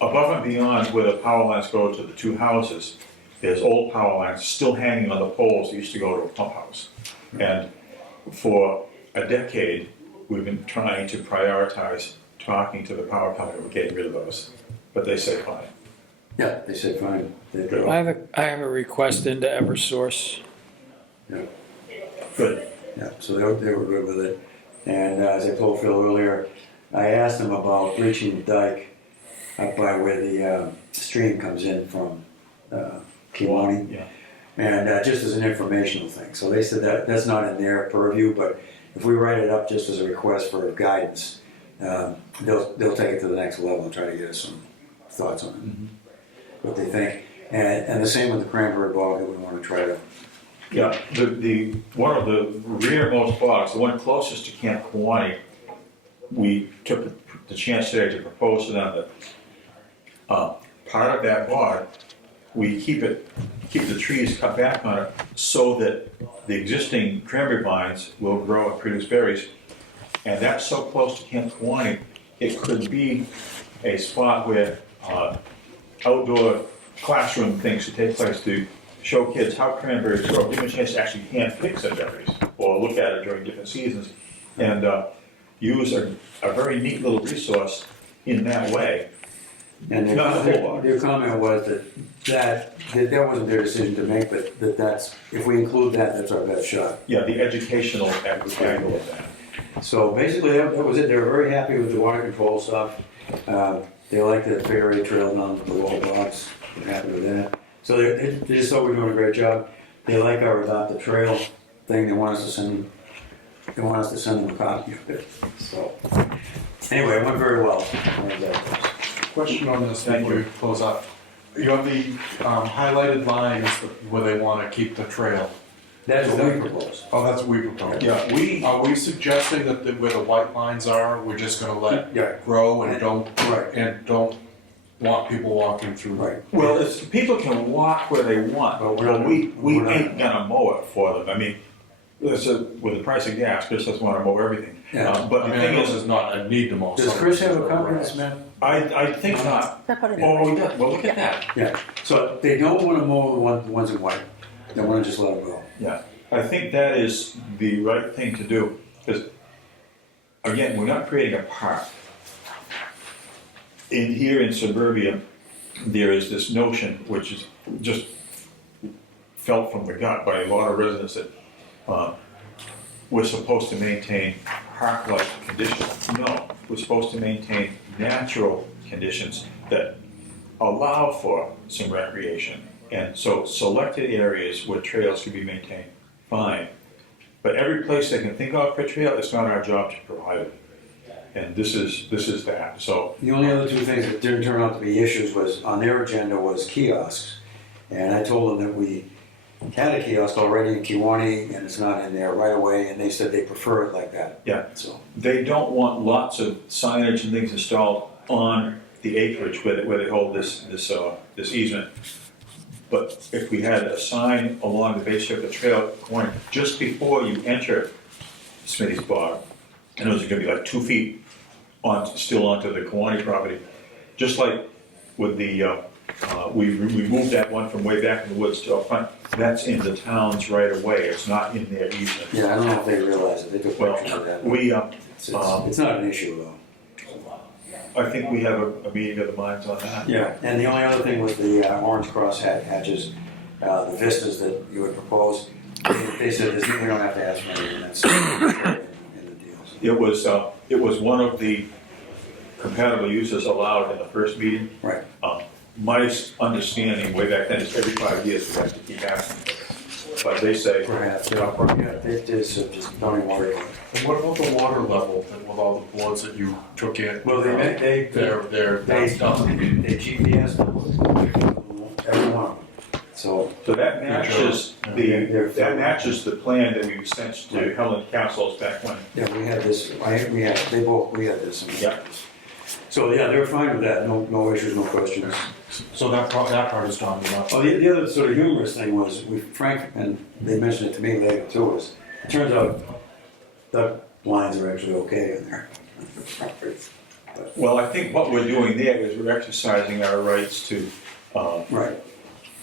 above and beyond where the power lines go to the two houses. There's old power lines still hanging on the poles that used to go to a pump house. And for a decade, we've been trying to prioritize talking to the power company about getting rid of those. But they say fine. Yeah, they said fine. They I have a request into Eversource. yeah. Good. Yeah, so they were good with it. And as I told Phil earlier, I asked them about breaching the dike up by where the stream comes in from Kiwani. Yeah. And just as an informational thing. So they said that's not in their purview, but if we write it up just as a request for guidance, they'll take it to the next level and try to get us some thoughts on it, what they think. And the same with the cranberry bog that we want to try to. Yeah, the one of the rearmost bogs, the one closest to Camp Kiwani, we took the chance today to propose to them that part of that bog, we keep the trees cut back on it so that the existing cranberry vines will grow and produce berries. And that's so close to Camp Kiwani, it could be a spot where outdoor classroom things could take place to show kids how cranberries grow, give them a chance to actually hand pick some berries or look at it during different seasons, and use a very neat little resource in that way. And Not the whole bog. their comment was that wasn't their decision to make, but that's, if we include that, that's our best shot. Yeah, the educational angle of that. So basically, that was it. They were very happy with the water control stuff. They liked the figure eight trail down the wall blocks. They're happy with that. So they just thought we were doing a great job. They like our adopt the trail thing. They want us to send them a copy of it. So anyway, it went very well. Question on this before we close up. You have the highlighted lines where they want to keep the trail. That's what we propose. Oh, that's what we propose. Yeah, Are we suggesting that where the white lines are, we're just gonna let Yeah. grow and don't Right. want people walking through? Right. well, people can walk where they want, But but we we're not- ain't gonna mow it for them. I mean, with the price of gas, Chris doesn't wanna mow everything. Yeah. But I the mean, thing this is, is not a need to mow. Does some Chris have a of copy of grass. this, man? I think not. I put it in. Oh, yeah, well, look at that. Yeah. So they don't want to mow the ones in white. They wanna just let them go. Yeah, I think that is the right thing to do, because, again, we're not creating a park. Here in suburbia, there is this notion, which is just felt from the gut by a lot of residents, that we're supposed to maintain park-like conditions. No, we're supposed to maintain natural conditions that allow for some recreation. And so selected areas where trails can be maintained, fine. But every place they can think of for a trail, it's not our job to provide it. And this is that, so. The only other two things that didn't turn out to be issues was, on their agenda was kiosks. And I told them that we had a kiosk already in Kiwanee and it's not in there right away, and they said they prefer it like that. Yeah. So, They don't want lots of signage and things installed on the acreage where they hold this easement. But if we had a sign along the base of the trail going just before you enter Smitty's Bog, and it was gonna be like 2 feet still onto the Kiwanee property, just like with the, we moved that one from way back in the woods to up front, that's in the town's right of way, it's not in their easement. yeah, I don't know if they realize it, they took pictures of that. Well, It's not an issue though. I think we have a meeting of the minds on that. Yeah, and the only other thing was the orange cross hatches, the vistas that you had proposed. They said we don't have to ask for anything, that's in the deals. It was one of the compatible uses allowed in the first meeting. Right. My understanding way back then is every 5 years we have to keep asking. But they say, Perhaps, it is, so just don't even worry about it. And what about the water level with all the boards that you took in? Well, they That's done. They GPS every one of them. So, that matches the plan that we sent to Helen Castles back when. yeah, we had this, we had this. and we had Yeah. this. So, yeah, they were fine with that, no issues, no questions. So that part is done, enough. Oh, the other sort of humorous thing was, Frank, and they mentioned it to me later too, was, it turns out duck lines are actually okay in there. Well, I think what we're doing there is we're exercising our rights to Right.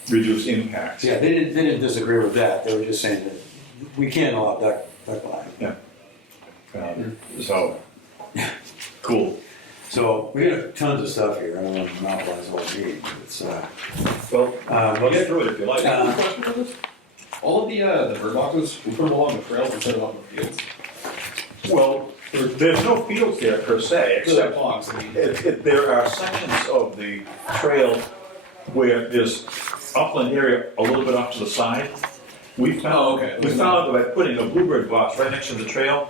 reduce impacts. Yeah, they didn't disagree with that, they were just saying that we can't allow duck line. So, cool. So, we have tons of stuff here, I don't want to monopolize the whole meeting, but it's, Well, but get through it if you like. All of the bird boxes, we put them along the trails instead of on the fields. Well, there's no fields there per se, except Blocks, there are sections of the trail where there's upland area a little bit off to the side. We found that by putting a bluebird box right next to the trail,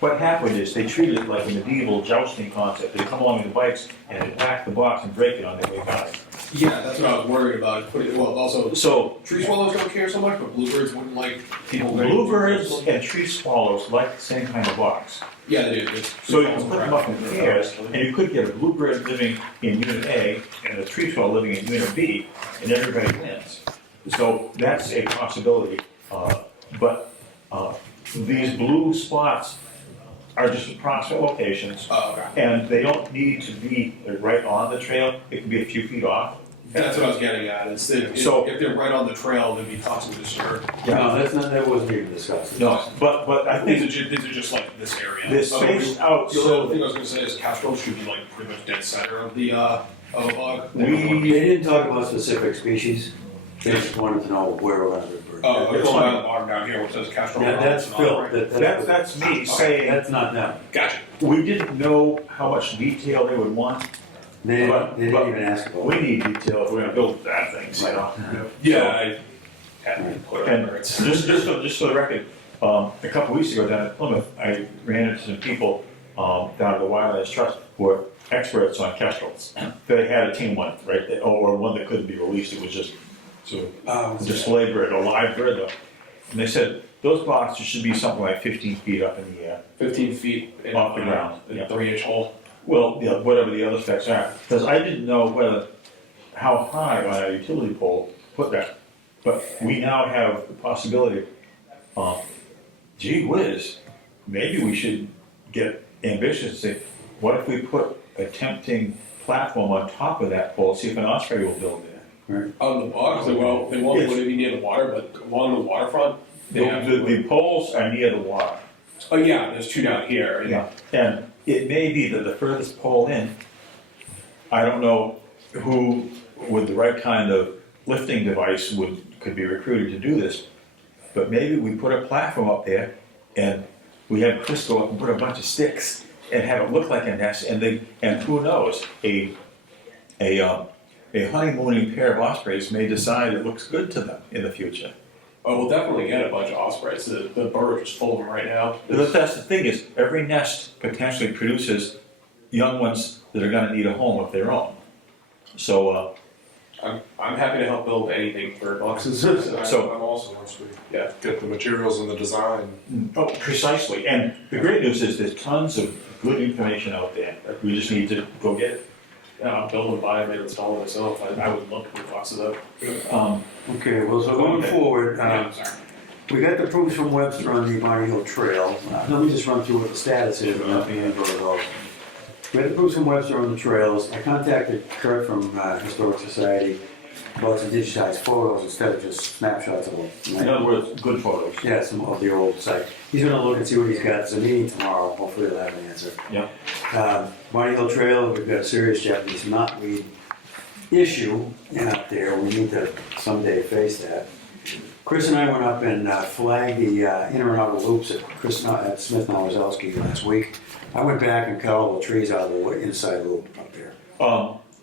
what happened is they treated it like a medieval jousting concept. They come along with bikes and attack the box and break it on their way by. Yeah, that's what I was worried about. Also, So tree swallows don't care so much, but bluebirds wouldn't like people. bluebirds and tree swallows like the same kind of box. Yeah, they do. So you can put them up in pairs, and you could get a bluebird living in unit A and a tree swallow living in unit B, and everybody wins. So that's a possibility. But these blue spots are just approximate locations, Oh, okay. and they don't need to be right on the trail. It can be a few feet off. And that's what I was getting at. Is that if they're right on the trail, they'd be possibly disturbed. no, that wasn't even discussed. No, but I think These are just like this area. they're spaced out The so other thing I that was going to say is Castrol should be like pretty much dead center of the of a bog. They didn't talk about specific species, they just wanted to know where we're gonna be. Oh, there's one on the bottom down here which says Castrol. Yeah, that's Phil, that's me saying, that's not them. Gotcha. we didn't know how much detail they would want. They didn't But- even ask about We it. need detail if we're gonna build that thing, you know? Yeah, I hadn't put it on And there. It's just for the record, a couple weeks ago down at Plymouth, I ran into some people down at the Wildlands Trust who were experts on kestrels. They had a team one, right, or one that couldn't be released, it was just sort of a display bird, a live bird though. And they said, those boxes should be something like 15 feet up in the air. 15 feet in, Off the ground, a yeah. 3-inch hole. Well, yeah, whatever the other specs are, because I didn't know how high on a utility pole to put that. But we now have the possibility, gee whiz, maybe we should get ambitious and say, what if we put a tempting platform on top of that pole, see if an osprey will build there? On the bog, they won't be near the water, but along the waterfront, they have. The poles are near the water. Oh, yeah, there's two down here. Yeah, and it may be that the furthest pole in, I don't know who with the right kind of lifting device could be recruited to do this, but maybe we put a platform up there and we have Chris go up and put a bunch of sticks and have it look like a nest, and who knows, a honeymooning pair of ospreys may decide it looks good to them in the future. Oh, we'll definitely get a bunch of ospreys. The bird is full of them right now. But that's the thing is, every nest potentially produces young ones that are gonna need a home of their own. So, I'm happy to help build anything bird boxes. So- I'm also, once we Yeah. get the materials and the design, oh, precisely, and the great news is there's tons of good information out there. We just need to go get it. Yeah, I'll build them, buy them, and install them myself. I would love to put boxes up. Okay, well, so going forward, I'm sorry. we got the proofs from Webster on the Barney Hill Trail. Let me just run through what the status is, and not being able to those. We had the proofs from Webster on the trails. I contacted Kurt from Historic Society about to digitize photos instead of just snapshots of them. In other words, good photos. Yeah, some of the old site. He's gonna look and see what he's got. There's a meeting tomorrow. Hopefully he'll have an answer. Yeah. Barney Hill Trail, we've got a serious Japanese knotweed issue out there. We need to someday face that. Chris and I went up and flagged the inner and outer loops at Smith Nowazowski last week. I went back and cut all the trees out of the inside loop up there.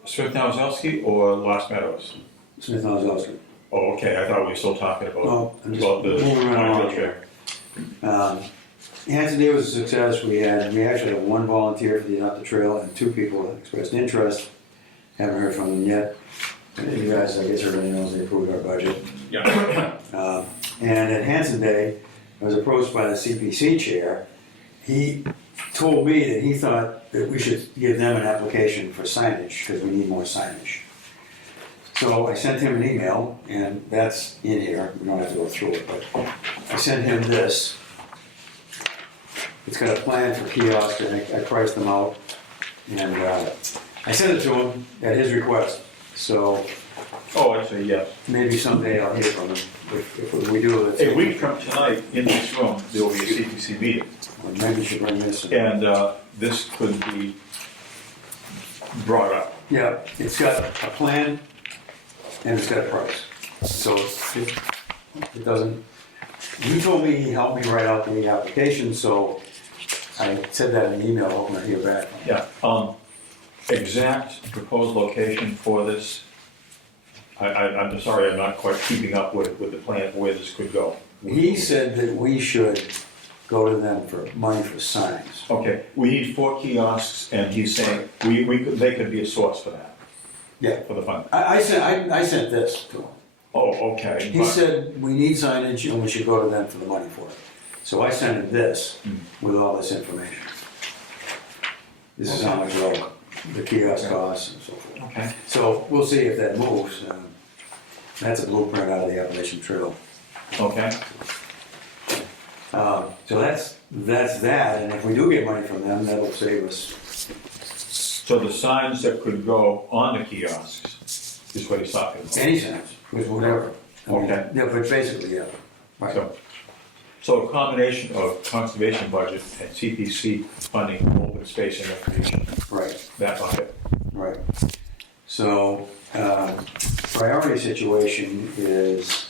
Smith Nowazowski or Lost Meadows? Smith Nowazowski. Oh, okay, I thought we were still talking about, Well, I'm just about the moving around Barney Hill here. Trail. Hanson Day was a success. We actually had one volunteer for the Not the Trail and two people that expressed interest. Haven't heard from them yet. You guys, I guess everybody knows they approved our budget. Yeah. And at Hanson Day, I was approached by the CPC chair. He told me that he thought that we should give them an application for signage because we need more signage. So I sent him an email, and that's in here. We don't have to go through it, but I sent him this. It's got a plan for kiosks, and I priced them out, and I sent it to him at his request. So Oh, actually, yeah. maybe someday I'll hear from him if we do it. A week from tonight, in this room, there will be a CPC meeting, Or maybe we should bring this. and this could be brought up. Yeah, it's got a plan and it's got a price. So it doesn't, he told me he helped me write out the application, so I said that in the email, hoping to hear back. Yeah, exact proposed location for this, I'm sorry, I'm not quite keeping up with the plan of where this could go. He said that we should go to them for money for signs. Okay, we need 4 kiosks, and he's saying they could be a source for that, Yeah, for the fund. I sent this to him. Oh, okay. He said we need signage and we should go to them for the money for it. So I sent him this with all this information. This is how much the kiosk costs and so forth. Okay. So we'll see if that moves. That's a blueprint out of the Appalachian Trail. Okay, So that's that, and if we do get money from them, that'll save us. so the signs that could go on the kiosks is what he's talking about. Any signs, with whatever. I mean, Okay. Yeah, but basically, yeah. Right. So a combination of conservation budget and CPC funding, open space and recreation, Right, that bucket. right. So, priority situation is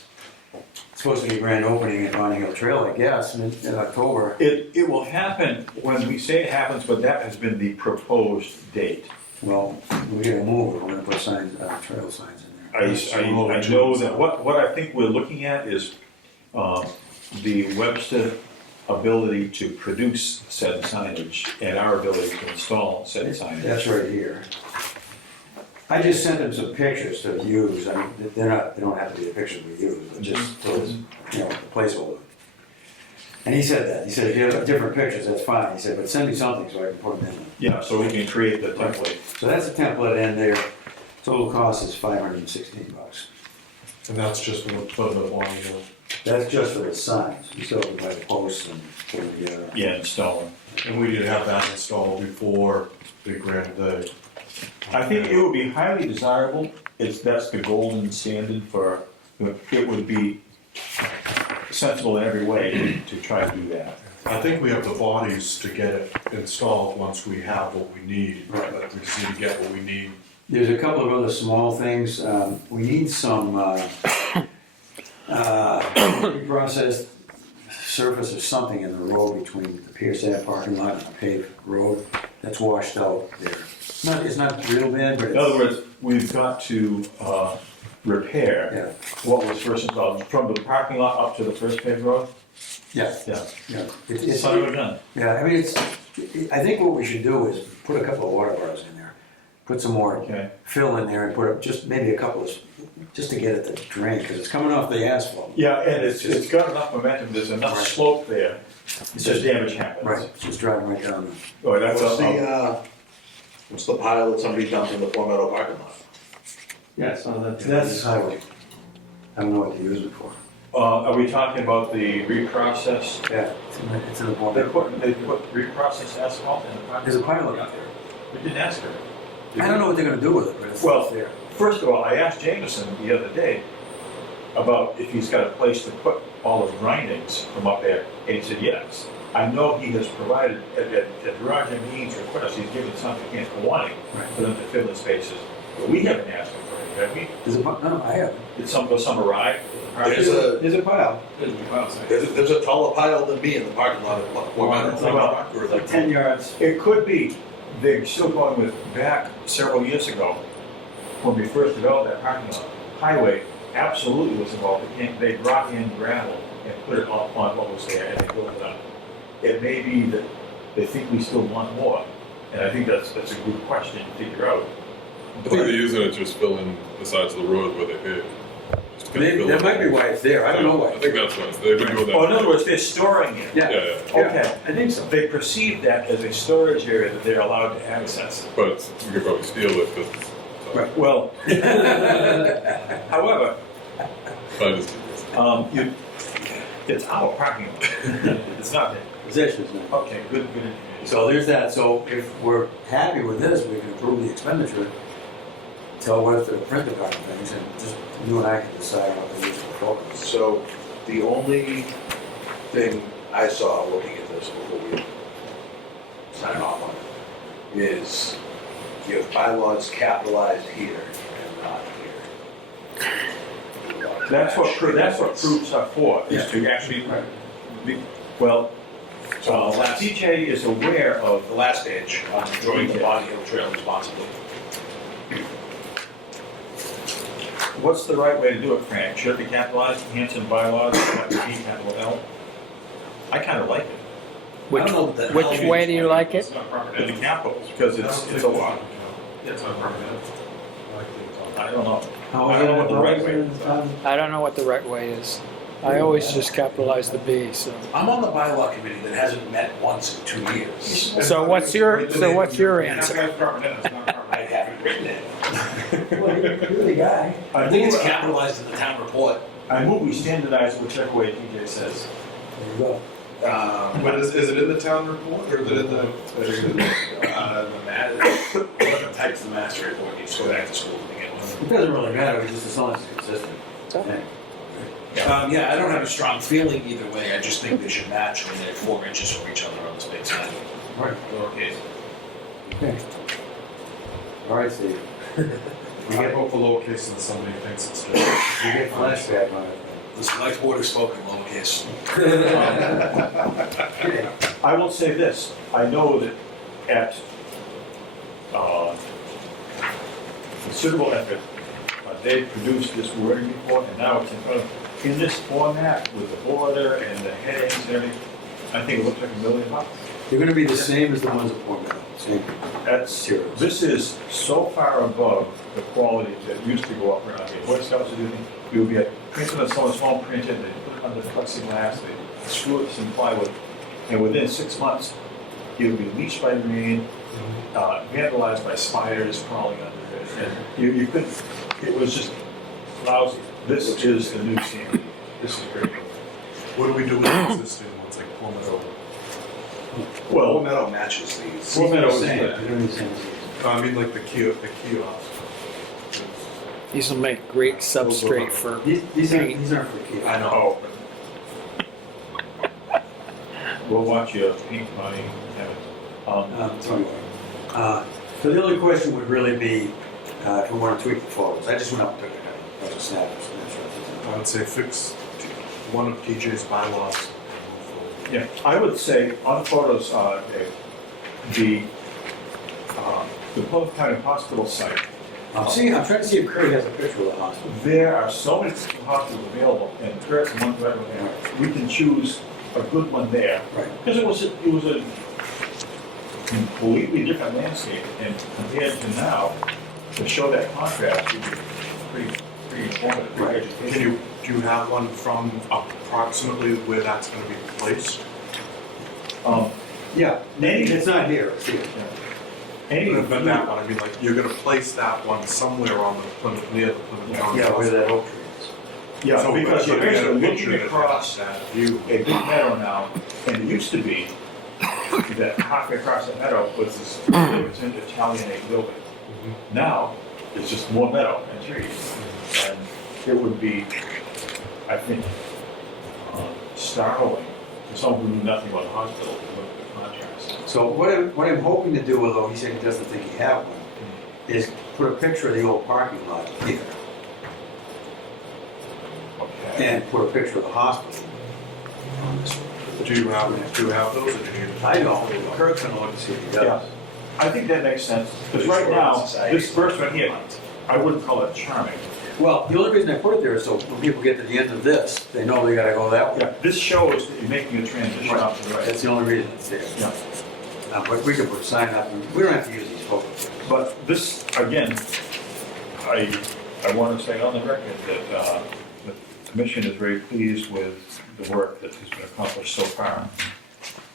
supposed to be grand opening at Bonnie Hill Trail, I guess, in October. It will happen when we say it happens, but that has been the proposed date. Well, we're gonna move it, we're gonna put signs, trail signs in there. I know that, what I think we're looking at is the Webster ability to produce said signage and our ability to install said signage. That's right here. I just sent them some pictures to use. I mean, they don't have to be the pictures we use, but just, so it's, you know, a placeholder. And he said that. He said, if you have different pictures, that's fine. He said, but send me something so I can put them in. Yeah, so we can create the template. So that's the template, and their total cost is $516. and that's just for the one, you know. That's just for the signs. We still have to buy the posts and put them together. Yeah, installing. And we did have that installed before the grant day. I think it would be highly desirable, that's the golden standard for, it would be sensible in every way to try to do that. I think we have the bodies to get it installed once we have what we need, Right. but we just need to get what we need. There's a couple of other small things. We need some reprocessed surface or something in the road between the Pierce Ave parking lot and the paved road that's washed out there. It's not real bad, but In other it's, words, we've got to repair yeah, what was first installed, from the parking lot up to the first paved road? yeah, Yeah. yeah. It's, Son of a gun. yeah, I mean, I think what we should do is put a couple of water bars in there, put some more Okay. fill in there and put up just maybe a couple of, just to get it to drain, because it's coming off the asphalt. Yeah, and it's got enough momentum, there's enough Right. slope there, it's just damage happens. Right, it's just driving right down. Oh, that's What's the pile that somebody dumped in the Four Meadow parking lot? Yeah, so That's highway. I don't know what to use it for. are we talking about the reprocessed? Yeah, it's in the They ballpark. put reprocessed asphalt in the parking lot? There's a pile up there. We didn't ask her. I don't know what they're gonna do with it, but it's Well, there. First of all, I asked Jameson the other day about if he's got a place to put all his grindings from up there, and he said yes. I know he has provided, at Roger Means' request, he's given some to Camp Kawani for them to fill in spaces. But we haven't asked him for it, have we? There's a, no, I haven't. Did some arrive? There's There's a pile. there's a taller pile than me in the parking lot of Four Meadow. Or is Like it- 10 yards. It could be, they're still going with, back several years ago, when we first developed that parking lot, highway absolutely was involved. They brought in gravel and put it on what was there, and they built it up. It may be that they think we still want more, and I think that's a good question to figure out. I think they're using it to just fill in the sides of the road where they pave. Just to kind of fill That it. might be why it's there. I don't know why. I think that's what they've been doing that. Oh, in other words, they're storing it. Yeah. Yeah, yeah. Okay. I think so. They perceive that as a storage area that they're allowed to access. But you could probably steal it because it's Right. Well, however, fine as it's our parking lot. It's not there. Possession's not. Okay, good. So there's that. So if we're happy with this, we can approve the expenditure, tell what to print the darn things, and just you and I can decide what to use for focus. So the only thing I saw looking at this before we sign off on it is you have bylaws capitalized here and not here. That's what proofs are for, is to actually, well, TJ is aware of, The last page, joining the Bonnie Hill Trail responsibly. what's the right way to do it, Frank? Should it be capitalized, Hanson bylaws, like B capital L? I kind of like it, I don't know what the hell Which means. way do you like it? It's not permanent. with the capitals, because it's a lot. Yeah, it's not permanent. I don't know. How I don't know what the right way is. I don't know what the right way is. I always just capitalize the B, so. I'm on the bylaw committee that hasn't met once in 2 years. So what's your answer? It's not permanent, it's not I permanent. haven't written it. Well, you're the guy. I think it's capitalized in the town report. I move we standardize whichever way TJ says. There you go. But is it in the town report or is it in the? The types of master report needs to go back to school to begin with. It doesn't really matter, just as long as it's consistent. Okay. Yeah, I don't have a strong feeling either way, I just think they should match when they're 4 inches from each other on this big sign. Right. Lowercase. Okay. All right, Steve. I hope for lowercase and somebody thinks it's good. You get flashback on it. The select board has spoken lowercase. Okay. I will say this, I know that at considerable effort, they produced this wording before, and now it's in front of, in this format, with the border and the headings and everything, I think it looks like $1 million. They're gonna be the same as the ones at Port Meadow, same. This is so far above the quality that used to go up around here. Boy Scouts are doing, you would be printed on someone's home printed, they put it under plexiglass, they screw it with some plywood, and within 6 months, it would be leached by rain, vandalized by spiders crawling under it, and you couldn't, it was just lousy. This is the new standard. This is great. What do we do with the existing ones, like Four Meadow? Four Well, Meadow matches these. Four Meadow is Same. good. They're gonna be the same as these. I mean, like the kiosk. These will make great substrate for These aren't for kids. I know. We'll watch your paint by, So anyway, so the only question would really be, if we want to tweak the photos. I just went up and took a bunch of snaps. I would say fix one of TJ's bylaws. yeah, I would say on photos, the Plymouth County Hospital site, I'm trying to see if Kurt has a picture of the hospital. there are so many hospitals available, and Kurt's one right over there. We can choose a good one there. Right. Because it was a completely different landscape, and compared to now, to show that contrast would be pretty informative, pretty educational. Do you have one from approximately where that's gonna be placed? Yeah, it's not here, it's here. Any But that one, I mean, like, you're gonna place that one somewhere on the Plymouth, near the Plymouth County. Yeah, where that oak tree is. Yeah, So, because but you're you got a basically picture looking that across has that view. a big meadow now, and it used to be that halfway across the meadow was this Italianate building. Now, it's just more meadow and trees. And it would be, I think, startling for someone who knew nothing about the hospital to look at the contrast. So what I'm hoping to do, although he said he doesn't think he had one, is put a picture of the old parking lot here Okay. and put a picture of the hospital on this one. Do you have those, or do you need? I don't, Kurt's gonna look to see if he Yeah, does. I think that makes sense, because right now, this first one here, I wouldn't call it charming. Well, the only reason I put it there is so when people get to the end of this, they know they gotta go that way. Yeah, this shows that you're making a transition up to the right. That's the only reason it's there. Yeah. But we can put a sign up, and we don't have to use these photos. But this, again, I want to say on the record that the commission is very pleased with the work that has been accomplished so far.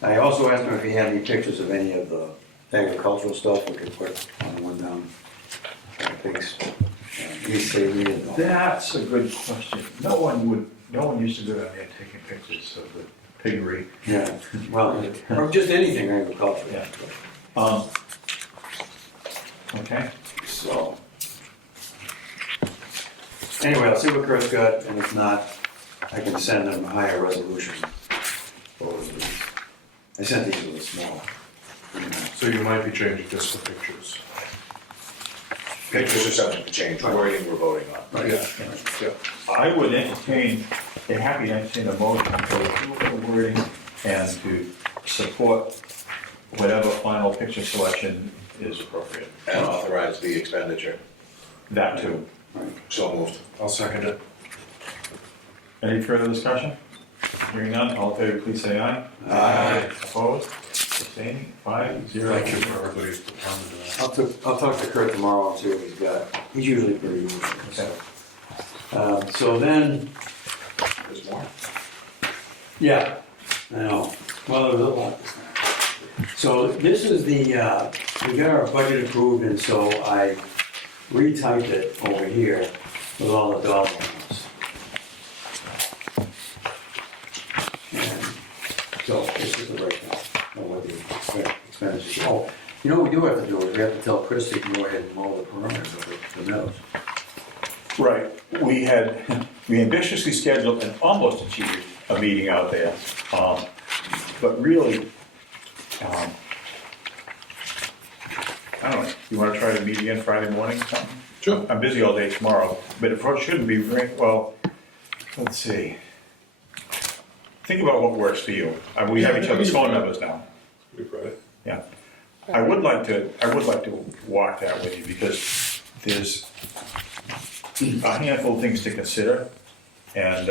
I also asked him if he had any pictures of any of the agricultural stuff we could put on one down. Pigs. He said we didn't know. That's a good question. No one used to go down there taking pictures of the piggery. Yeah, well, or just anything agricultural. Yeah. Okay, So. Anyway, I'll see what Kurt's got, and if not, I can send them a higher resolution photos of these. I sent these with a small. So you might be changing just the pictures. Pictures are subject to change, wording we're voting on. Right. Yeah. I would entertain, be happy to entertain a motion to approve the wording and to support whatever final picture selection is appropriate. And authorize the expenditure. That too. So moved. I'll second it. Any further discussion? Hearing none, all in favor, please say aye. Aye. Opposed? Abstaining? 5-0. Thank you for everybody's time to do that. I'll talk to Kurt tomorrow and see what he's got. He's usually pretty good. Okay. So then, There's more. yeah, I know. Well, there's a lot. So this is the, we got our budget approved, and so I retyped it over here with all the dollar amounts. And so this is the breakdown of what the expenditures. Oh, you know what we do have to do is we have to tell Chris to go ahead and mow the perimeters of the meadows. Right, we ambitiously scheduled and almost achieved a meeting out there. But really, I don't know, you wanna try to meet again Friday morning or something? Sure. I'm busy all day tomorrow, but it probably shouldn't be very, well, let's see. Think about what works for you. We have each other's phone numbers now. Be Friday. Yeah. I would like to walk that with you because there's a handful of things to consider. And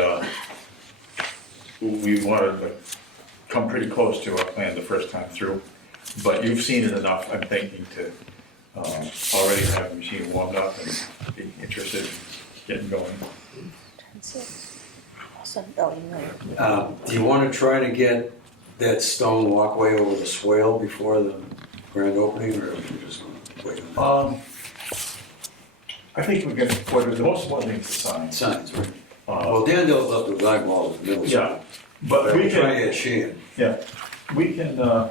we wanted to come pretty close to our plan the first time through. But you've seen it enough, I'm thinking, to already have the machine warmed up and be interested in getting going. Do you want to try to get that stone walkway over the swale before the grand opening, or are you just going to wait on I think we're gonna, the most important thing is the signs. signs, right? Well, Danville's left the black walls in the middle. Yeah, but we We're trying can, to get shade. yeah, we can, I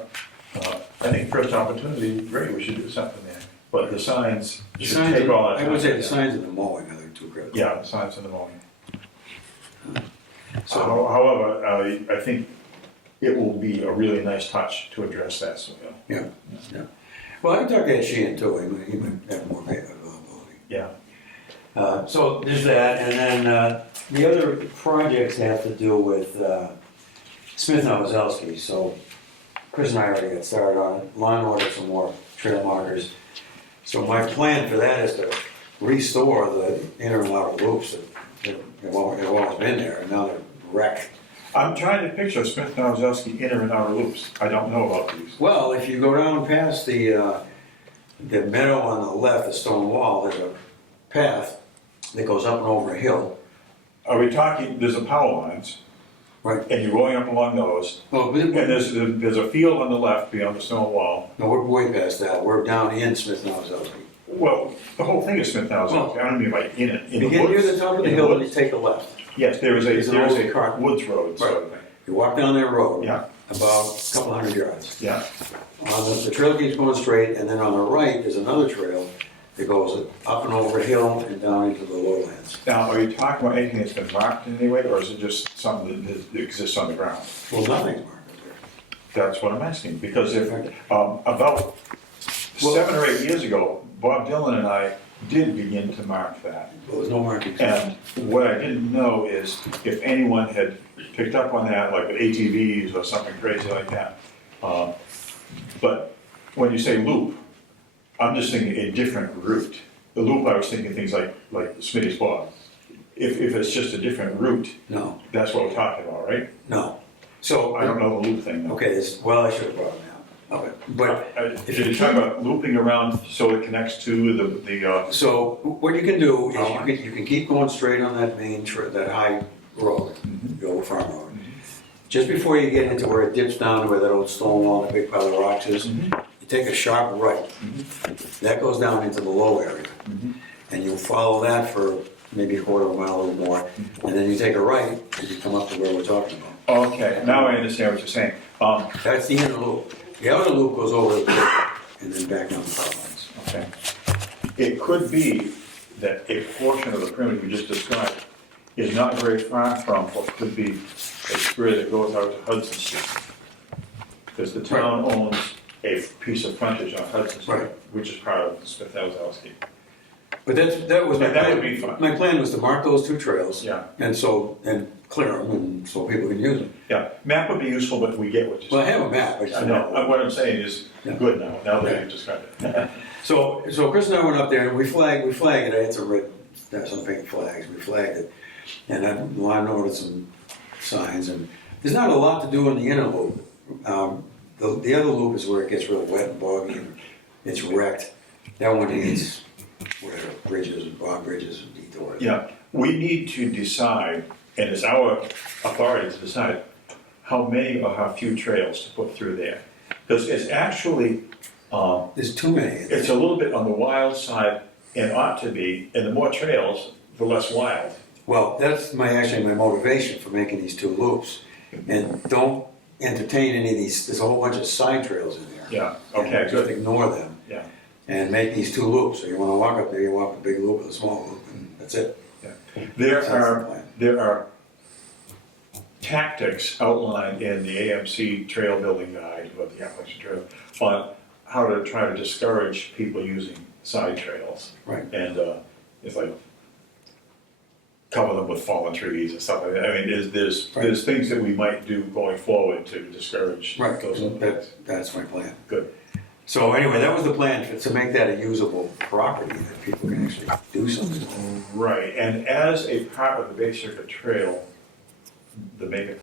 think first opportunity, great, we should do something there. but the signs The should signs, take all that I time. would say the signs and the mowing are the two critical. Yeah, the signs in the morning. So, However, I think it will be a really nice touch to address that, so, well, I can talk to Ed Sheehan too, he might have more availability. yeah. So there's that, and then the other projects have to do with Smith and Owzowski. So Chris and I already got started on it, line ordered some more trail markers. So my plan for that is to restore the inner and outer loops that have always been there, and now they're wrecked. I'm trying to picture Smith and Owzowski inner and outer loops. I don't know about these. Well, if you go down past the meadow on the left, the stone wall, there's a path that goes up and over a hill. Are we talking, there's the power lines, Right. and you're going up along those, Well, and there's a field on the left beyond the stone wall. no, we're way past that. We're down in Smith and Owzowski. Well, the whole thing is Smith and Owzowski. I don't mean like in it, in the You woods. get near the top of the In hill and you woods. take a left. Yes, there is There's an old car. a woods road sort of thing. You walk down that road, Yeah, about a couple hundred yards. yeah. The trail keeps going straight, and then on the right is another trail that goes up and over a hill and down into the lowlands. Now, are you talking about anything that's been marked in any way, or is it just something that exists on the ground? Well, nothing's marked there. That's what I'm asking, because if, about 7 or 8 years ago, Bob Dylan and I did begin to mark that. Well, there's no markings. And what I didn't know is if anyone had picked up on that, like with ATVs or something crazy like that. But when you say loop, I'm just thinking a different route. The loop, I was thinking things like Smitty's Bog. If it's just a different route, No, that's what we're talking about, right? no. So, I don't know the loop thing though. okay, well, I should have brought it down. Okay, but If you're talking about looping around so it connects to the so what you can do is you can keep going straight on that main that high road, the old farm road. Just before you get into where it dips down to where that old stone wall and the big pile of rocks is, you take a sharp right. That goes down into the low area. And you follow that for maybe a quarter of a mile or more. And then you take a right and you come up to where we're talking about. Okay, now I understand what you're saying. That's the inner loop. The outer loop goes over the cliff and then back down the power lines. Okay. It could be that a portion of the perimeter you just described is not very far from what could be a spur that goes out to Hudson Street. Because the town owns a piece of frontage on Hudson Street, Right. which is part of Smith Owzowski. But that was my And that plan. would be fun. My plan was to mark those two trails. Yeah. And clear them and so people can use them. Yeah, map would be useful, but we get what you're Well, I saying. have a map. I just I don't know, what I'm saying is Yeah. good now that Yeah. you've described it. So Chris and I went up there and we flagged it. I had some pink flags. We flagged it. And I line ordered some signs. And there's not a lot to do in the inner loop. The other loop is where it gets real wet and boggy and it's wrecked. That one needs whatever, bridges and bog bridges and detours. Yeah, we need to decide, and it's our authority to decide how many or how few trails to put through there. Because it's actually, There's too many. it's a little bit on the wild side and ought to be, and the more trails, the less wild. Well, that's actually my motivation for making these two loops. And don't entertain any of these, there's a whole bunch of side trails in there. Yeah, And okay, just good, ignore them yeah. and make these two loops. So you wanna walk up there, you walk a big loop with a small loop, and that's it. There That's the are, plan. there are tactics outlined in the AMC trail building guide, or the Appalachian Trail, on how to try to discourage people using side trails. Right. And it's like cover them with fallen trees and stuff like that. I mean, there's things that we might do going forward to discourage Right, those other things. that's my plan. Good. So anyway, that was the plan, to make that a usable property that people can actually do something with. Right, and as a part of the Bay Circuit Trail, the Make It